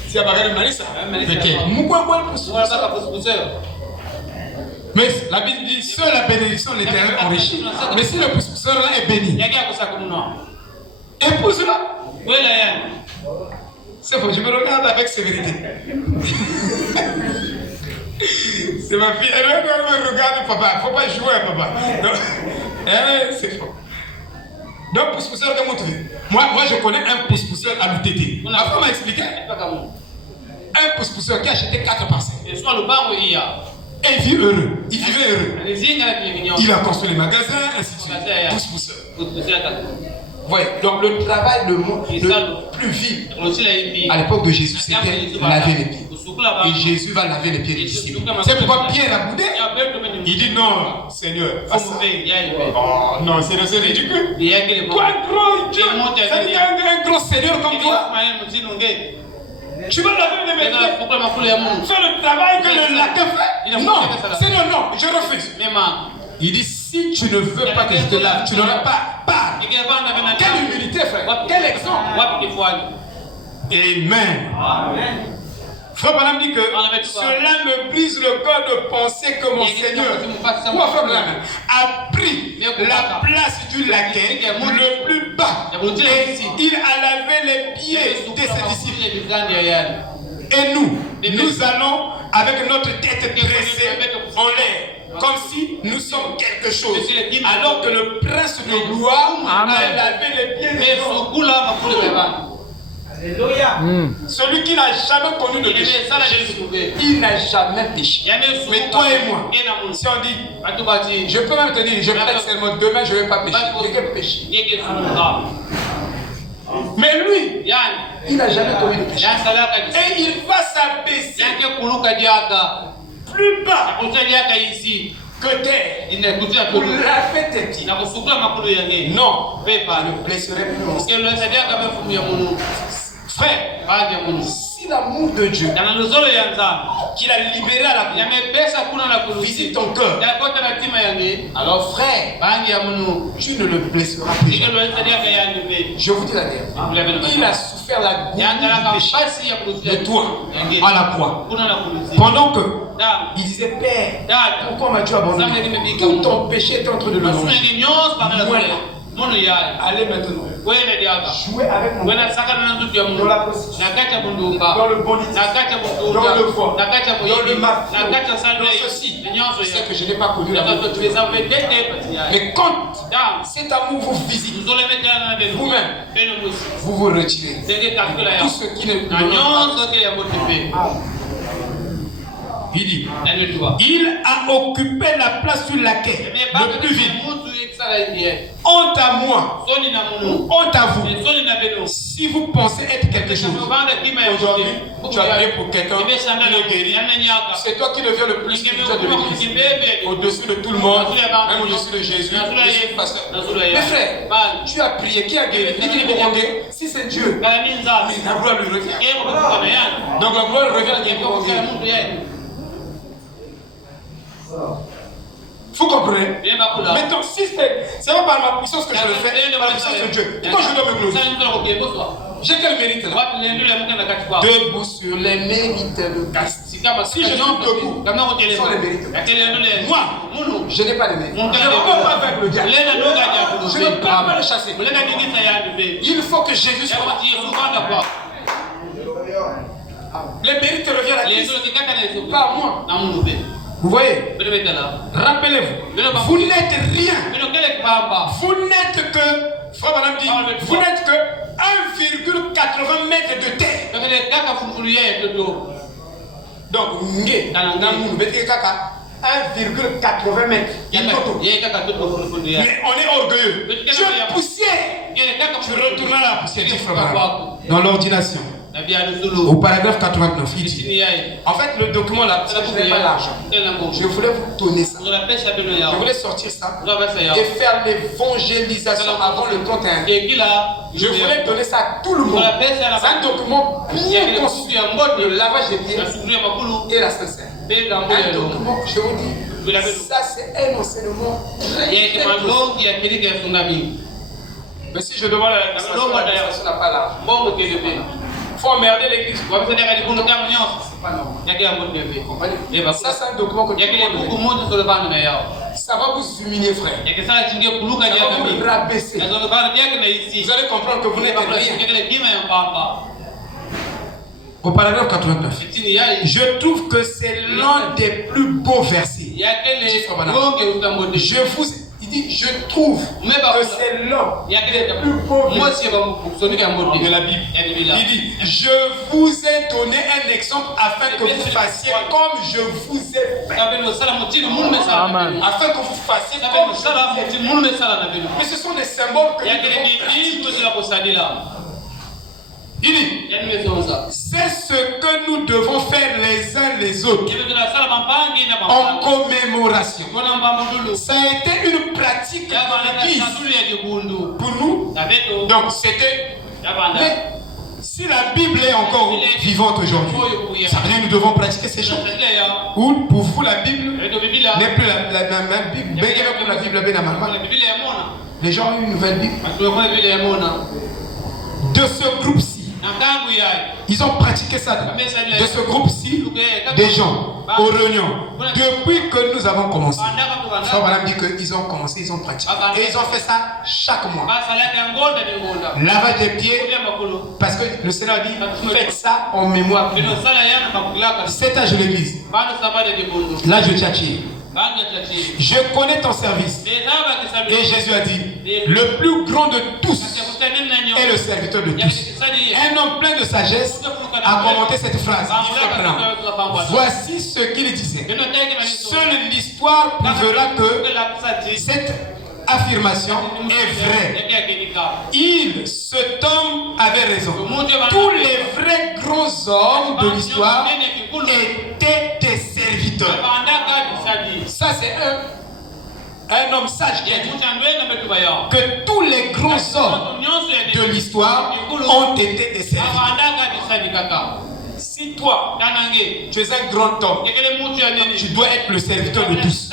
C'est Bakal Manissa. Mais la Bible dit seule la bénédiction de l'Éternel enrichit. Mais si le pousseur là est béni, épouse-la. C'est faux, je me regarde avec sévérité. C'est ma fille, elle me regarde, papa. Faut pas jouer, papa. C'est faux. Donc, pousse-pousseur, comment tu veux? Moi, je connais un pousse-pousseur à l'UTT. Ma femme m'a expliqué. Un pousse-pousseur qui a acheté 4 parcelles. Et il vit heureux. Il vivait heureux. Il a construit les magasins, ainsi de suite. Pousse-pousseur. Ouais, donc le travail le plus vil à l'époque de Jésus, c'était laver les pieds. Et Jésus va laver les pieds des disciples. C'est pourquoi Pierre a boudé. Il dit non, Seigneur. Oh non, c'est ridicule. Toi, un gros Dieu, ça dit un gros Seigneur comme toi. Tu vas laver les pieds. Fais le travail que le laquais fait. Non, Seigneur, non, je refuse. Il dit si tu ne veux pas que je te lave, tu n'auras pas part. Quelle humilité, frère. Quel exemple. Amen. Frère Branham dit que cela me brise le cœur de penser que mon Seigneur a pris la place du laquais le plus bas et il a lavé les pieds de ses disciples. Et nous allons avec notre tête dressée en l'air, comme si nous sommes quelque chose, alors que le prince de gloire a lavé les pieds des hommes. Alléluia. Celui qui n'a jamais connu de péché, il n'a jamais péché. Mais toi et moi, si on dit, je peux même te dire, je prête seulement demain, je ne vais pas pécher. Il n'y a que péché. Mais lui, il n'a jamais connu de péché. Et il va s'abaisser plus bas que terre pour laver tes pieds. Non, je ne blesserai plus mon frère, si l'amour de Dieu qu'il a libéré à la visite ton cœur, alors frère, tu ne le blesseras plus. Je vous dis la vérité. Il a souffert la goutte du péché de toi à la croix. Pendant que il disait Père, pourquoi m'as-tu abandonné? Tout ton péché est en train de le manger. Allez maintenant. jouer avec mon corps, dans la prostitution, dans le banditisme, dans le vol, dans le mafia, dans ceci, c'est que je n'ai pas connu l'amour de Dieu. Mais quand cet amour vous visite, vous-même, vous vous retirez. Tout ce qui ne il dit, il a occupé la place sur laquelle le plus vide. Honte à moi, honte à vous. Si vous pensez être quelque chose, aujourd'hui, tu as prié pour quelqu'un qui le guérit. C'est toi qui deviens le plus spirituel de l'église, au-dessus de tout le monde, même au-dessus de Jésus. Mais frère, tu as prié, qui a guéri? Si c'est Dieu, mais la gloire lui revient. Donc la gloire revient à quelqu'un. Vous comprenez? Maintenant, si c'est pas par ma puissance que je le fais, par la puissance de Dieu, pourquoi je dois me glorifier? J'ai quel mérite là? Debout sur les mérites de Christ. Si je suis debout, ce sont les mérites. Moi, je n'ai pas les mérites. Je ne peux pas faire le diable. Je ne peux pas le chasser. Il faut que Jésus soit là. Les mérites reviennent à Christ, pas à moi. Vous voyez? Rappelez-vous, vous n'êtes rien. Vous n'êtes que, frère madame dit, vous n'êtes que 1,80 mètres de terre. Donc, 1,80 mètres. Mais on est orgueilleux. Tu es poussière. Tu retournes à la poussière, dit frère madame, dans l'ordination. Au paragraphe 89, il dit, en fait, le document là, je n'ai pas l'argent. Je voulais vous donner ça. Je voulais sortir ça et faire l'évangélisation avant le 31. Je voulais donner ça à tout le monde. C'est un document bien conçu, le lavage des pieds et la sincère. Un document, je vous dis, ça c'est un enseignement très profond. Mais si je demande à l'administration, n'a pas l'argent. Il faut emmerder l'église. Ça, c'est un document que ça va vous humilier, frère. Ça va vous rabaisser. Vous allez comprendre que vous n'êtes rien. Au paragraphe 89, je trouve que c'est l'un des plus beaux versets. Il dit, je trouve que c'est l'un des plus beaux versets de la Bible. Il dit, je vous ai donné un exemple afin que vous fassiez comme je vous ai fait. Amen. Afin que vous fassiez comme je vous ai fait. Mais ce sont des symboles que nous devons pratiquer. Il dit, c'est ce que nous devons faire les uns les autres en commémoration. Ça a été une pratique de l'Église pour nous. Donc c'était... Mais si la Bible est encore vivante aujourd'hui, ça veut dire que nous devons pratiquer ces choses. Ou pour vous la Bible n'est plus la même Bible. La Bible les gens ont une nouvelle Bible. De ce groupe-ci, ils ont pratiqué ça de ce groupe-ci des gens aux réunions depuis que nous avons commencé. Frère Madame dit qu'ils ont commencé, ils ont pratiqué et ils ont fait ça chaque mois. Lavage des pieds, parce que le Seigneur dit faites ça en mémoire. C'est âge de l'église. Là je t'attire. Je connais ton service. Et Jésus a dit, le plus grand de tous est le serviteur de tous. Un homme plein de sagesse a commenté cette phrase. Voici ce qu'il disait. Seule l'histoire prouvera que cette affirmation est vraie. Cet homme avait raison. Tous les vrais grands hommes de l'histoire étaient des serviteurs. Ça c'est un homme sage qui a dit que tous les grands hommes de l'histoire ont été des serviteurs. Si toi, tu es un grand homme, tu dois être le serviteur de tous.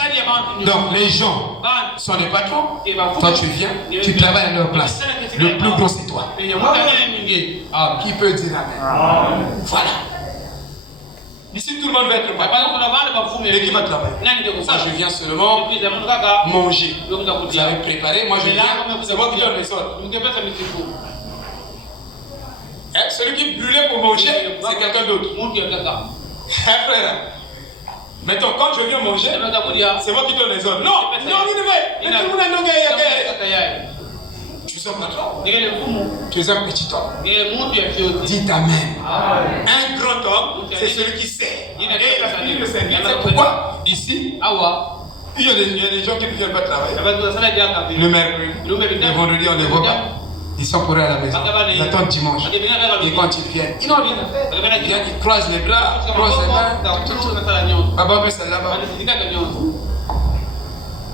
Donc les gens sont les patrons, toi tu viens, tu travailles à leur place. Le plus gros c'est toi. Qui peut dire amen? Voilà. Ici, tout le monde va être malade. Et qui va travailler? Moi, je viens seulement manger. Vous avez préparé, moi je viens, c'est moi qui donne les ordres. Celui qui brûlait pour manger, c'est quelqu'un d'autre. Frère, maintenant, quand je viens manger, c'est moi qui donne les ordres. Non, il ne veut. Tu es un patron. Tu es un petit homme. Dites Amen. Un grand homme, c'est celui qui sait. Et il a fini le service. C'est pourquoi, ici, il y a des gens qui ne viennent pas travailler. Le mercredi, le vendredi, on ne les voit pas. Ils sont pour aller à la maison. Ils attendent dimanche. Et quand ils viennent, ils n'ont rien fait. Ils croisent les bras, croisent les mains. Papa peut s'en là-bas.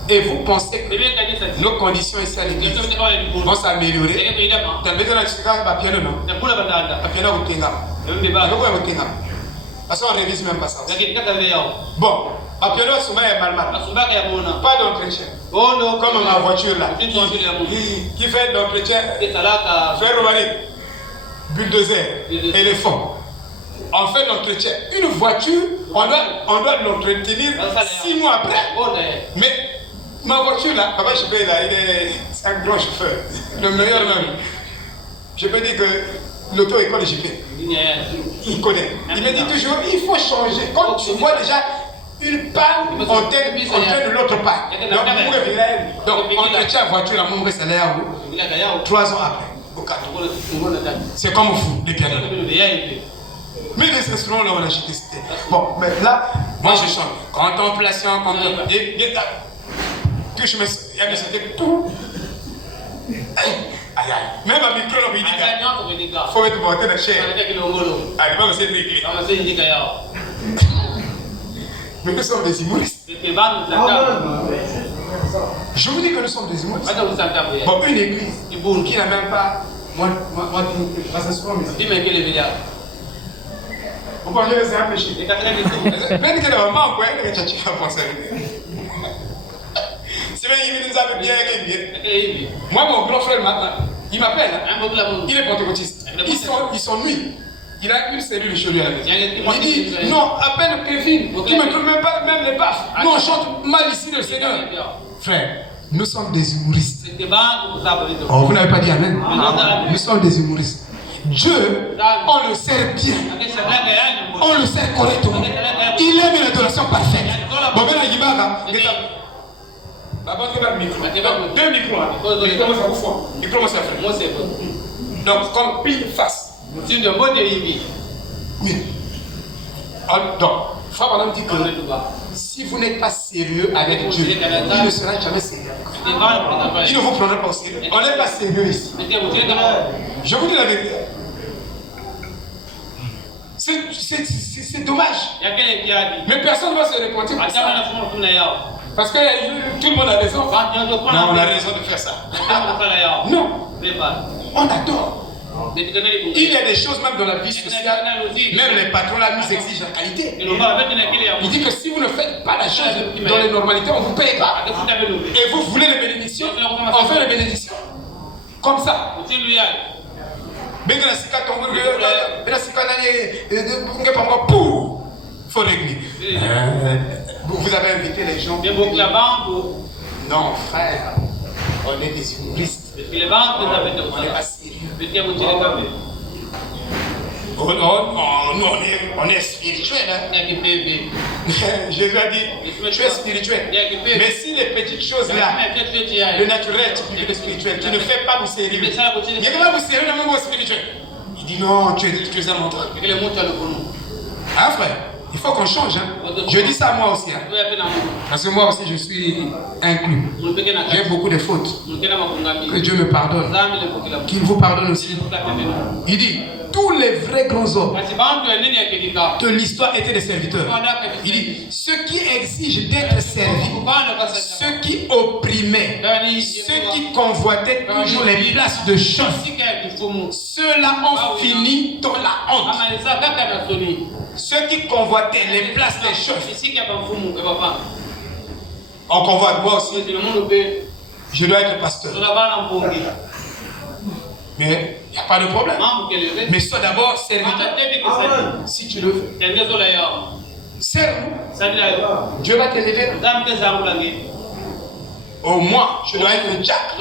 Et vous pensez que nos conditions ici à l'église vont s'améliorer? Tu as besoin de piano, non? Parce qu'on ne révise même pas ça. Bon, à piano, souvent il y a mal. Pas d'entretien. Comme ma voiture là. Qui fait d'entretien? Frère Romanique, bulldozer, éléphant. On fait l'entretien. Une voiture, on doit l'entretenir 6 mois après. Mais ma voiture là, papa je paye là, c'est un grand chauffeur. Le meilleur même. Je peux dire que l'auto-école je paye. Il connaît. Il me dit toujours, il faut changer. Quand tu vois déjà une panne, on traîne de l'autre part. Donc, entretien à voiture, à mon c'est là où 3 ans après. C'est comme vous, les pianos. Mais les instruments là, on a acheté. Bon, mais là, moi je chante. Contemplation, que je me c'était tout. Aïe aïe. Même à micro, on me dit qu'il faut mettre mon tête de chair. Allez, va me faire régler. Mais nous sommes des humoristes. Je vous dis que nous sommes des humoristes. Bon, une église qui n'a même pas. Moi, ça se prend, mais. Vous pensez que c'est un péché? Même que la maman, quoi, elle est tchatchée à penser. C'est bien, il nous a bien. Moi, mon grand frère, il m'appelle. Il est pentecôtiste. Ils sont nuits. Il a une cellule chez lui à la maison. Il dit, non, appelle Kevin, qui ne me trouve même pas même les baffes. Nous, on chante mal ici le Seigneur. Frère, nous sommes des humoristes. Oh, vous n'avez pas dit Amen. Nous sommes des humoristes. Dieu, on le sert bien. On le sert correctement. Il aime l'adoration parfaite. Bon, ben, la guimara, deux micros. Il commence à vous faire. Il commence à faire. Donc, comme pile face. Oui. Donc, Frère Madame dit que si vous n'êtes pas sérieux avec Dieu, il ne sera jamais sérieux. Il ne vous prendra pas au sérieux. On n'est pas sérieux ici. Je vous dis la vérité. C'est dommage. Mais personne ne va se repentir pour ça. Parce que tout le monde a raison. Non, on a raison de faire ça. Non. On adore. Il y a des choses même dans la vie sociale, même les patrons là nous exigent la qualité. Il dit que si vous ne faites pas la chose dans les normalités, on ne vous paye pas. Et vous voulez les bénédictions, on fait les bénédictions. Comme ça. Faut régler. Vous avez invité les gens. Non, frère, on est des humoristes. On n'est pas sérieux. On est spirituel. Hein? Jésus a dit, tu es spirituel. Mais si les petites choses là, le naturel, tu vis le spirituel, tu ne fais pas vous sérieux. Il y a que vous sérieux dans le monde spirituel. Il dit non, tu es un menteur. Hein frère? Il faut qu'on change. Hein? Je dis ça à moi aussi. Hein? Parce que moi aussi, je suis inclus. J'ai beaucoup de fautes. Que Dieu me pardonne. Qu'il vous pardonne aussi. Il dit, tous les vrais grands hommes de l'histoire étaient des serviteurs. Il dit, ceux qui exigent d'être servis, ceux qui opprimaient, ceux qui convoitaient toujours les places de chance, ceux-là ont fini dans la honte. Ceux qui convoitaient les places des chefs. On convoite moi aussi. Je dois être pasteur. Mais il n'y a pas de problème. Mais sois d'abord serviteur. Si tu le veux. Serre-nous. Dieu va t'élever. Au moins, je dois être le Jack.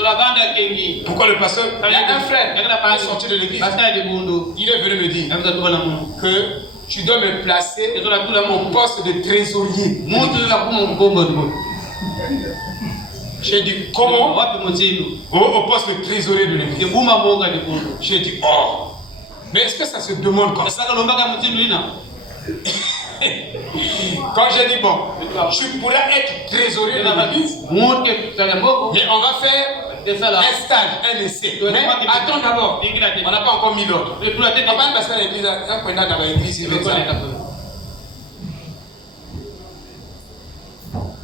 Pourquoi le pasteur? Il y a un frère qui est sorti de l'église. Il est venu me dire que tu dois me placer au poste de trésorier. J'ai dit comment? Au poste de trésorier de l'église. J'ai dit oh. Mais est-ce que ça se demande comme ça? Quand j'ai dit bon, je pourrais être trésorier de l'église, mais on va faire un stage, un essai. Mais attends d'abord, on n'a pas encore mis l'ordre. On va pas passer à l'église, dans l'église, il veut ça.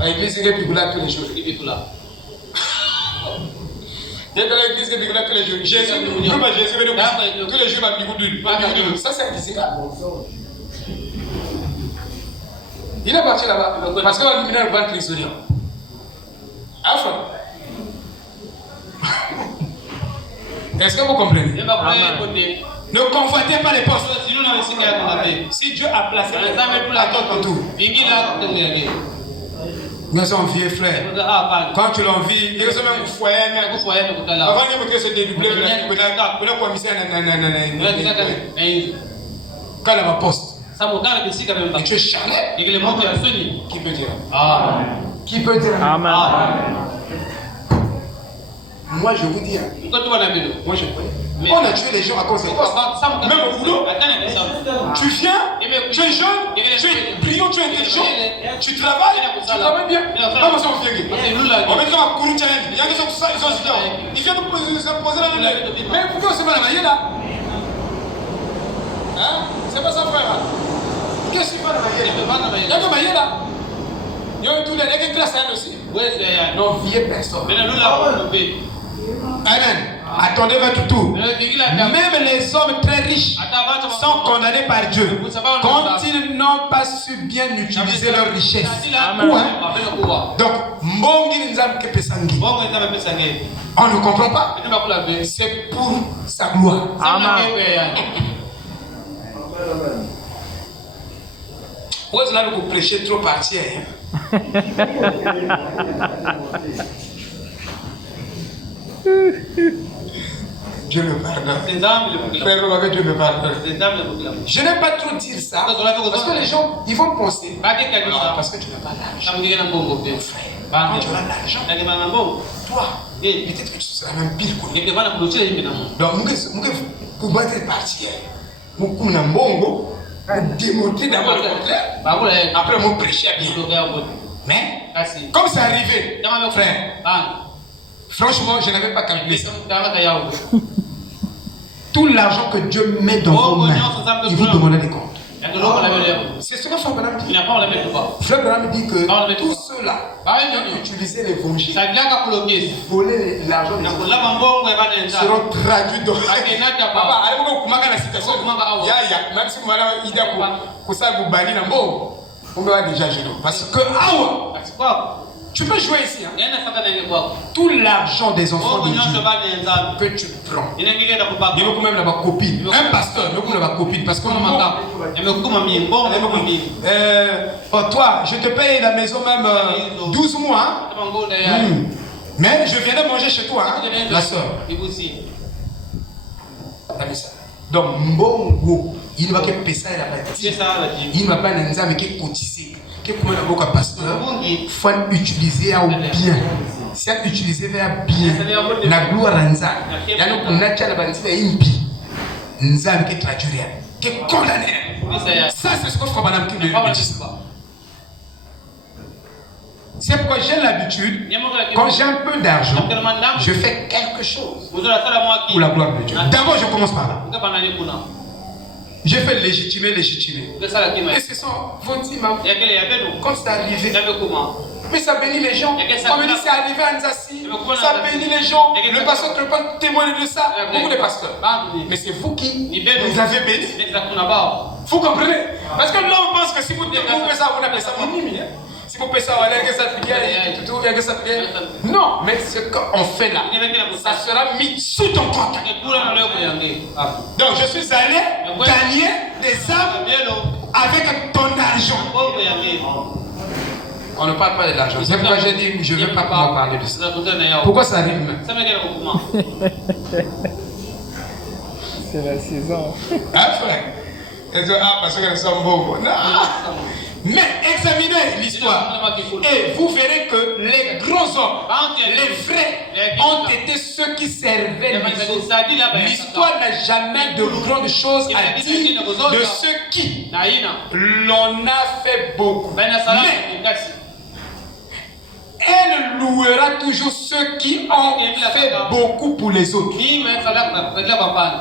L'église, il est là tous les jours. Il est là. Il est dans l'église, il est là tous les jours. Jésus, tous les jours, il va me dire, ça c'est physique. Il est parti là-bas parce qu'on a éliminé le ventre trésorier. Enfin. Est-ce que vous comprenez? Ne convoitez pas les postes. Si Dieu a placé à ton tour. Nous sommes vieux frères. Quand tu l'envies, il y a même un foyer. Avant de me se dédoubler, le commissaire quand il a ma poste. Et tu es charnel. Qui peut dire? Qui peut dire? Amen. Moi je vous dis, moi je connais. On a tué les gens à cause de ça. Même au boulot, tu viens, tu es jeune, tu es brillant, tu es intelligent, tu travailles bien. Comment ça on vient? On met comme un courroux challenge. Il y a des gens qui sont ils viennent nous poser la même. Mais pourquoi on se met la maille là? Hein? C'est pas ça frère. Qu'est-ce que tu fais dans la maille? Il y a que maille là. Il y a tous les classes aussi. Non, vieux personne. Amen. Attendez votre tour. Même les hommes très riches sont condamnés par Dieu quand ils n'ont pas su bien utiliser leur richesse. Donc, on ne comprend pas. C'est pour sa gloire. Amen. Vous allez vous prêcher trop partir. Dieu me pardonne. Frère, Dieu me pardonne. Je n'aime pas trop dire ça. Parce que les gens, ils vont penser. Parce que tu n'as pas l'argent. Frère, quand tu as l'argent, toi, peut-être que tu seras même pire que lui. Donc, vous battre partir. Vous démontrer d'abord le contraire. Après, vous prêchez bien. Mais, comme c'est arrivé, frère, franchement, je n'avais pas calculé ça. Tout l'argent que Dieu met dans vos mains, il vous demande des comptes. C'est ce que Frère Branham dit. Frère Branham dit que tous ceux-là qui ont utilisé l'évangile, voler l'argent des autres, seront traduits dans Papa, allez-vous la citation. Même si vous allez idée pour ça, vous bannissez un bon, on va déjà gérer. Parce que, tu peux jouer ici. Hein? Tout l'argent des enfants de Dieu que tu prends. Il y a même la copine. Un pasteur, il y a la copine. Parce que toi, je te paye la maison même 12 mois. Hein? Mais je viens de manger chez toi, hein? La soeur. Donc, Mbongo, il ne va que payer ça et la bâtisse. Il ne va pas l'enzamer qui est cotisé. Comment on a pasteur, il faut utiliser à bien. Si on utilise vers bien, la gloire en ça. Il y a nous qu'on a déjà la bâtisse et impi. Nzam qui traduit rien, qui est condamné. Ça c'est ce que Frère Branham dit. C'est pourquoi j'ai l'habitude, quand j'ai un peu d'argent, je fais quelque chose pour la gloire de Dieu. D'abord, je commence par là. J'ai fait légitimer. Et ce sont vos imams. Quand c'est arrivé, mais ça bénit les gens. Comme dit, c'est arrivé à Nzassi, ça bénit les gens. Le pasteur ne peut pas témoigner de ça. Beaucoup de pasteurs. Mais c'est vous qui vous avez béni. Vous comprenez? Parce que là, on pense que si vous faites ça, vous n'avez pas ça. Si vous faites ça, non, mais ce qu'on fait là, ça sera mis sous ton compte. Donc je suis allé gagner des âmes avec ton argent. On ne parle pas de l'argent. C'est pourquoi j'ai dit je ne veux pas parler de ça. Pourquoi ça arrive? C'est la saison. Ah frère. Ah parce que nous sommes beaux. Non. Mais examinez l'histoire et vous verrez que les grands hommes, les vrais, ont été ceux qui servaient l'histoire. L'histoire n'a jamais de grandes choses à dire de ceux qui l'on a fait beaucoup. Mais elle louera toujours ceux qui ont fait beaucoup pour les autres.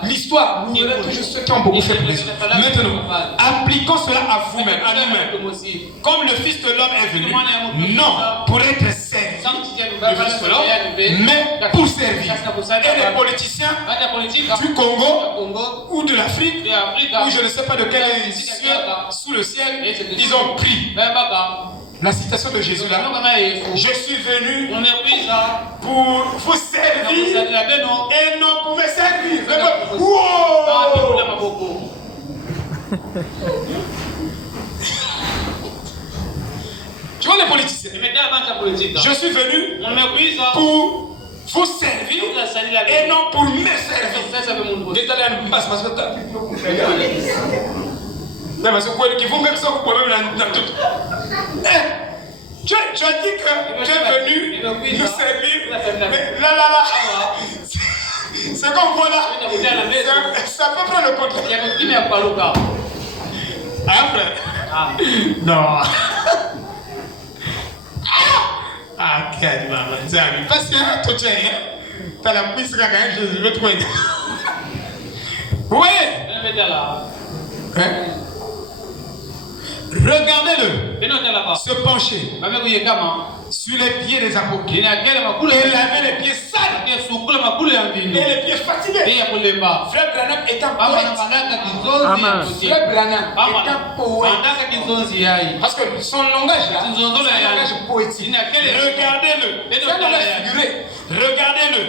L'histoire louera toujours ceux qui ont beaucoup fait pour les autres. Maintenant, appliquons cela à vous-même, à nous-mêmes. Comme le Fils de l'homme est venu, non pour être servi, le Fils de l'homme, mais pour servir. Et les politiciens du Congo ou de l'Afrique, ou je ne sais pas de quel ciel, sous le ciel, ils ont pris la citation de Jésus là. Je suis venu pour vous servir et non pour me servir. Wow! Tu vois les politiciens? Je suis venu pour vous servir et non pour me servir. Non, mais c'est quoi qui vont même ça, vous pouvez même dans tout. Tu as dit que tu es venu nous servir. Mais là. C'est comme voilà. Ça peut prendre le contraire. Après. Non. Ah, quel maman. Parce que toi, tu as la puissance quand même, je vais te trouver. Oui. Regardez-le se pencher sur les pieds des apôtres et laver les pieds sales et les pieds fatigués. Frère Branham est un poète. Frère Branham est un poète. Parce que son langage là, c'est un langage poétique. Regardez-le. C'est un langage figuré. Regardez-le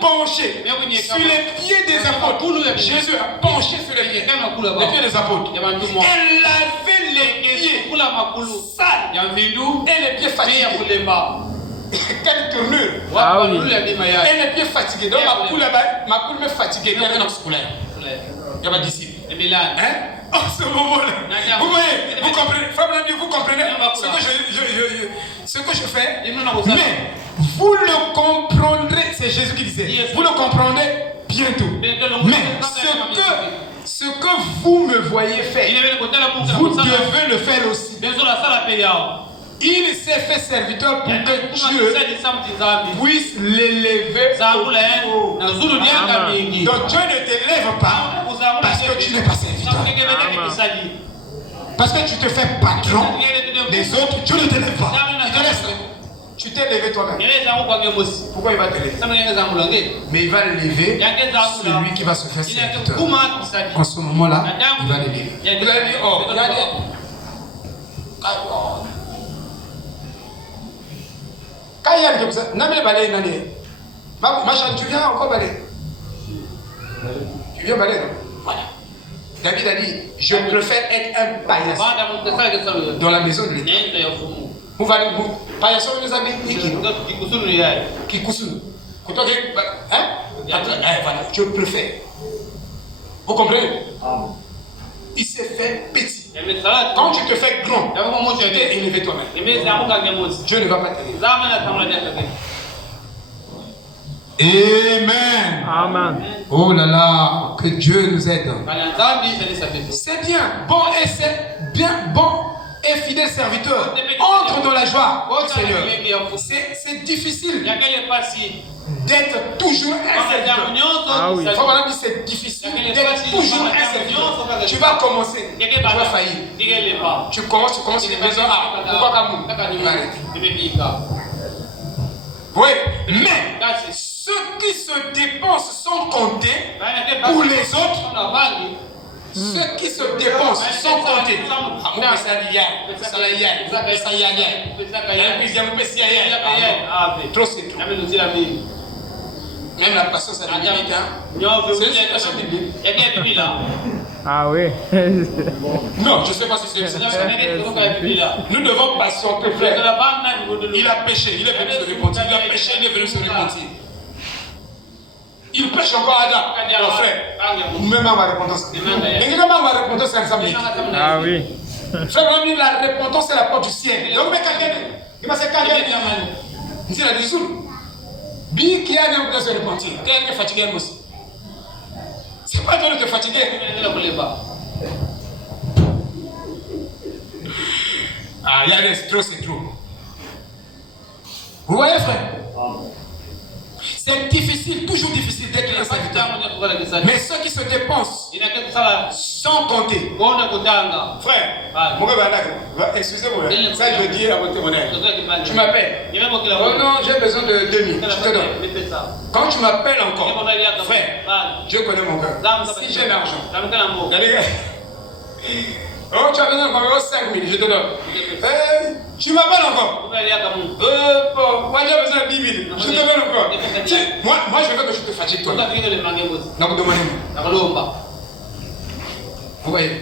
penché sur les pieds des apôtres. Jésus a penché sur les pieds des apôtres et lavé les pieds sales et les pieds fatigués. Quelle tournure! Et les pieds fatigués. Donc ma coule me fatiguée. Il y avait un scolaire. Il y a ma disciple. Oh, ce moment-là. Vous voyez, vous comprenez, vous comprenez ce que je fais. Mais vous le comprendrez, c'est Jésus qui disait, vous le comprendrez bientôt. Mais ce que vous me voyez faire, vous devez le faire aussi. Il s'est fait serviteur pour que Dieu puisse l'élever. Donc Dieu ne t'élève pas parce que tu n'es pas serviteur. Parce que tu te fais patron des autres, Dieu ne t'élève pas. Il te laisse. Tu t'es élevé toi-même. Pourquoi il va t'élever? Mais il va l'élever celui qui va se faire serviteur. En ce moment-là, il va l'élever. Vous allez dire, oh, regardez. Quand il y a comme ça, tu viens encore balayer. Tu viens balayer, non? Voilà. David a dit, je préfère être un paillasson dans la maison de l'Éternel. Vous allez vous paillasson nous a dit qui kusunu. Hein? Voilà, je préfère. Vous comprenez? Il s'est fait petit. Quand tu te fais grand, tu t'es élevé toi-même. Dieu ne va pas t'élever. Amen. Amen. Oh là là, que Dieu nous aide. C'est bien, bon et c'est bien, bon et fidèle serviteur. Entre dans la joie, Seigneur. C'est difficile d'être toujours un serviteur. Ah oui. C'est difficile d'être toujours un serviteur. Tu vas commencer, tu vas faillir. Tu commences, les maisons. Ah, pourquoi Kamou? Oui, mais ceux qui se dépensent sont comptés pour les autres. Ceux qui se dépensent sont comptés. Trop c'est trop. Même la patience a des limites. C'est une situation biblique. Ah oui. Non, je ne sais pas si c'est ça. Nous devons patienter, frère. Il a péché, il est venu se repentir. Il a péché, il est venu se repentir. Il pêche encore Adam. Non, frère. Même à ma repentance. Mais quelqu'un m'a repentance, c'est ensemble. Ah oui. Frère, la repentance, c'est la porte du ciel. Donc, mais quelqu'un, il m'a dit quelqu'un. Il dit la dissoute. Bien qui a un peu de se repentir. Quelqu'un est fatigué aussi. C'est pas toi de te fatiguer. Ah, il y a des trop, c'est trop. Vous voyez, frère? C'est difficile, toujours difficile d'être un serviteur. Mais ceux qui se dépensent sans compter. Frère, excusez-moi, ça je veux dire à votre témoignage. Tu m'appelles. Oh non, j'ai besoin de 2000. Je te donne. Quand tu m'appelles encore, frère, je connais mon cœur. Si j'ai l'argent, oh, tu as besoin encore 5000, je te donne. Tu m'appelles encore. Moi j'ai besoin de 10 000, je te donne encore. Moi je veux que je te fatigue toi. Non, demandez-moi. Vous voyez?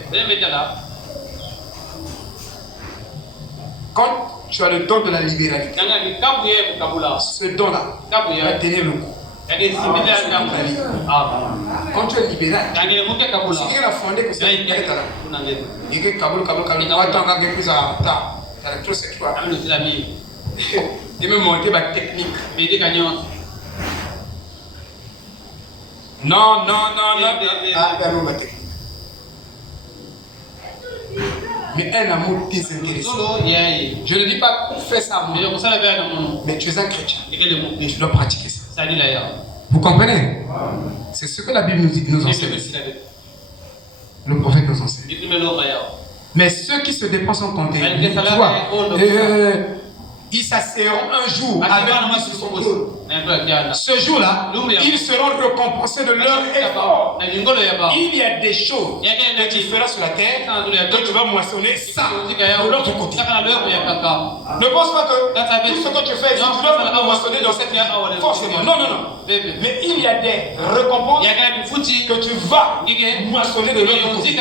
Quand tu as le don de la libéralité, ce don-là va tenir le coup. Quand tu es libéral, si quelqu'un a fondé que c'est il est Kaboul, il me montre ma technique. Non. Ma technique. Mais un amour désintéressé. Je ne dis pas fais ça moi. Mais tu es un chrétien. Et tu dois pratiquer ça. Vous comprenez? C'est ce que la Bible nous enseigne. Le prophète nous enseigne. Mais ceux qui se dépensent en compter, tu vois, ils s'asseront un jour avec lui sur son trône. Ce jour-là, ils seront récompensés de leur effort. Il y a des choses que tu feras sur la terre que tu vas moissonner ça de l'autre côté. Ne pense pas que tout ce que tu fais, tu dois moissonner dans cette terre. Forcément. Non. Mais il y a des récompenses que tu vas moissonner de l'autre côté.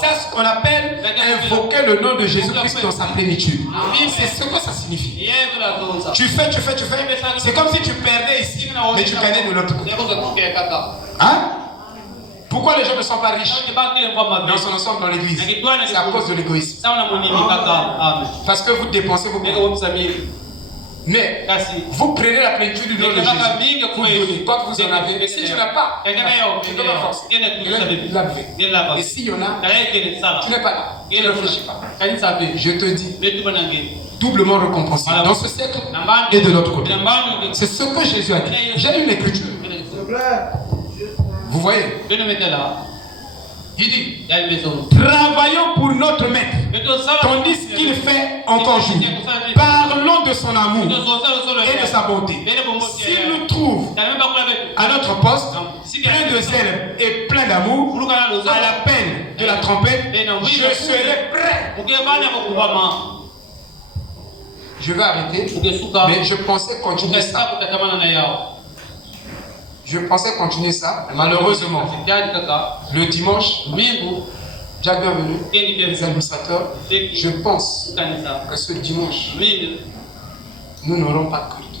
C'est ce qu'on appelle invoquer le nom de Jésus-Christ dans sa plénitude. C'est ce que ça signifie. Tu fais. C'est comme si tu perdais ici, mais tu gagnais de l'autre côté. Hein? Pourquoi les gens ne sont pas riches dans son ensemble dans l'église? C'est à cause de l'égoïsme. Parce que vous dépensez beaucoup. Mais vous prenez la plénitude du nom de Jésus. Vous donnez, quoi que vous en avez. Et si tu n'as pas, tu ne peux pas forcer. Et s'il y en a, tu n'es pas là. Tu ne réfléchis pas. Je te dis, doublement récompensé dans ce siècle et de l'autre côté. C'est ce que Jésus a dit. J'ai une écriture. Vous voyez? Il dit, travaillons pour notre maître, tandis qu'il fait encore jour. Parlons de son amour et de sa bonté. S'il nous trouve à notre poste, plein de zèle et plein d'amour, à la peine de la trompette, je serai prêt. Je vais arrêter, mais je pensais continuer ça. Malheureusement, le dimanche, Jack bienvenue, les administrateurs, je pense que ce dimanche, nous n'aurons pas culte.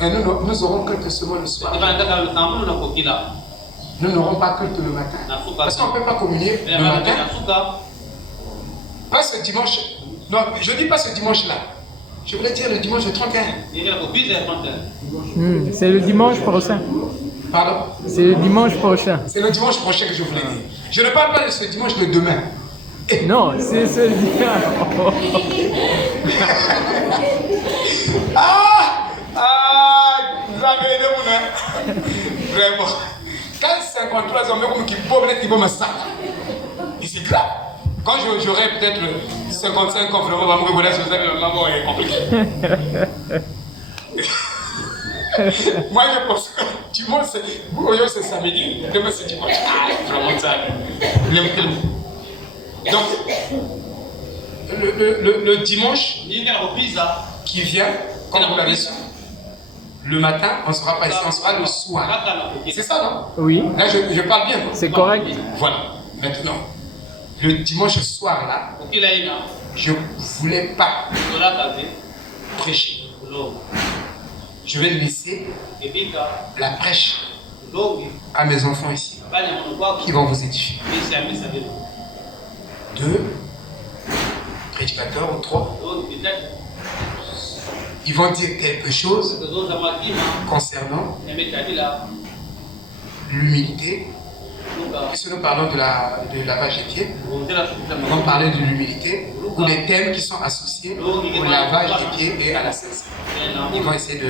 Et nous aurons culte seulement le soir. Nous n'aurons pas culte le matin. Parce qu'on ne peut pas communier le matin. Pas ce dimanche. Non, je ne dis pas ce dimanche-là. Je voulais dire le dimanche 31. C'est le dimanche prochain. Pardon? C'est le dimanche prochain. C'est le dimanche prochain que je voulais dire. Je ne parle pas de ce dimanche de demain. Non, c'est ce dimanche. Vous avez aidé mon âme. Vraiment. Quand 53 hommes qui peuvent être me sac. Et c'est grave. Quand j'aurai peut-être 55 ans, vraiment, maman, maman est compliqué. Moi, je pense que dimanche, c'est samedi, demain c'est dimanche. Vraiment ça. Donc, le dimanche qui vient, comme vous l'avez su, Le matin, on ne sera pas ici, on sera le soir. C'est ça, non? Oui, Là, je parle bien. c'est correct. Voilà. Maintenant, le dimanche soir, là, je ne voulais pas prêcher. Je vais laisser la prêche à mes enfants ici, qui vont vous édifier. 2 prédicateurs ou 3, ils vont dire quelque chose concernant l'humilité. Puisque nous parlons de lavage des pieds, nous allons parler de l'humilité ou des thèmes qui sont associés au lavage des pieds et à la sincérité. Ils vont essayer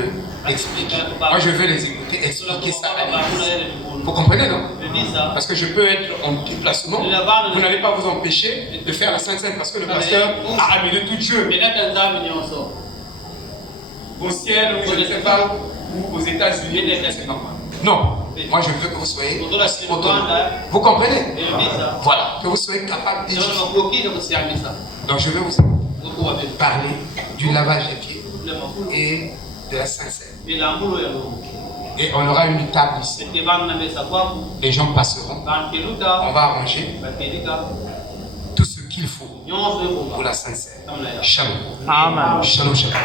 d'expliquer. Moi, je veux les écouter expliquer ça à l'église. Vous comprenez, non? Parce que je peux être en déplacement. Vous n'allez pas vous empêcher de faire la Sainte Seine parce que le pasteur a amené tout Dieu. Au ciel, ou je ne sais pas, ou aux États-Unis, c'est normal. Non, moi je veux que vous soyez autonomes. Vous comprenez? Voilà, que vous soyez capable d'édifier. Donc je vais vous parler du lavage des pieds et de la Sainte Seine. Et on aura une table ici. Les gens passeront. On va arranger tout ce qu'il faut pour la Sainte Seine. Shalom. Amen. Shalom, shalom.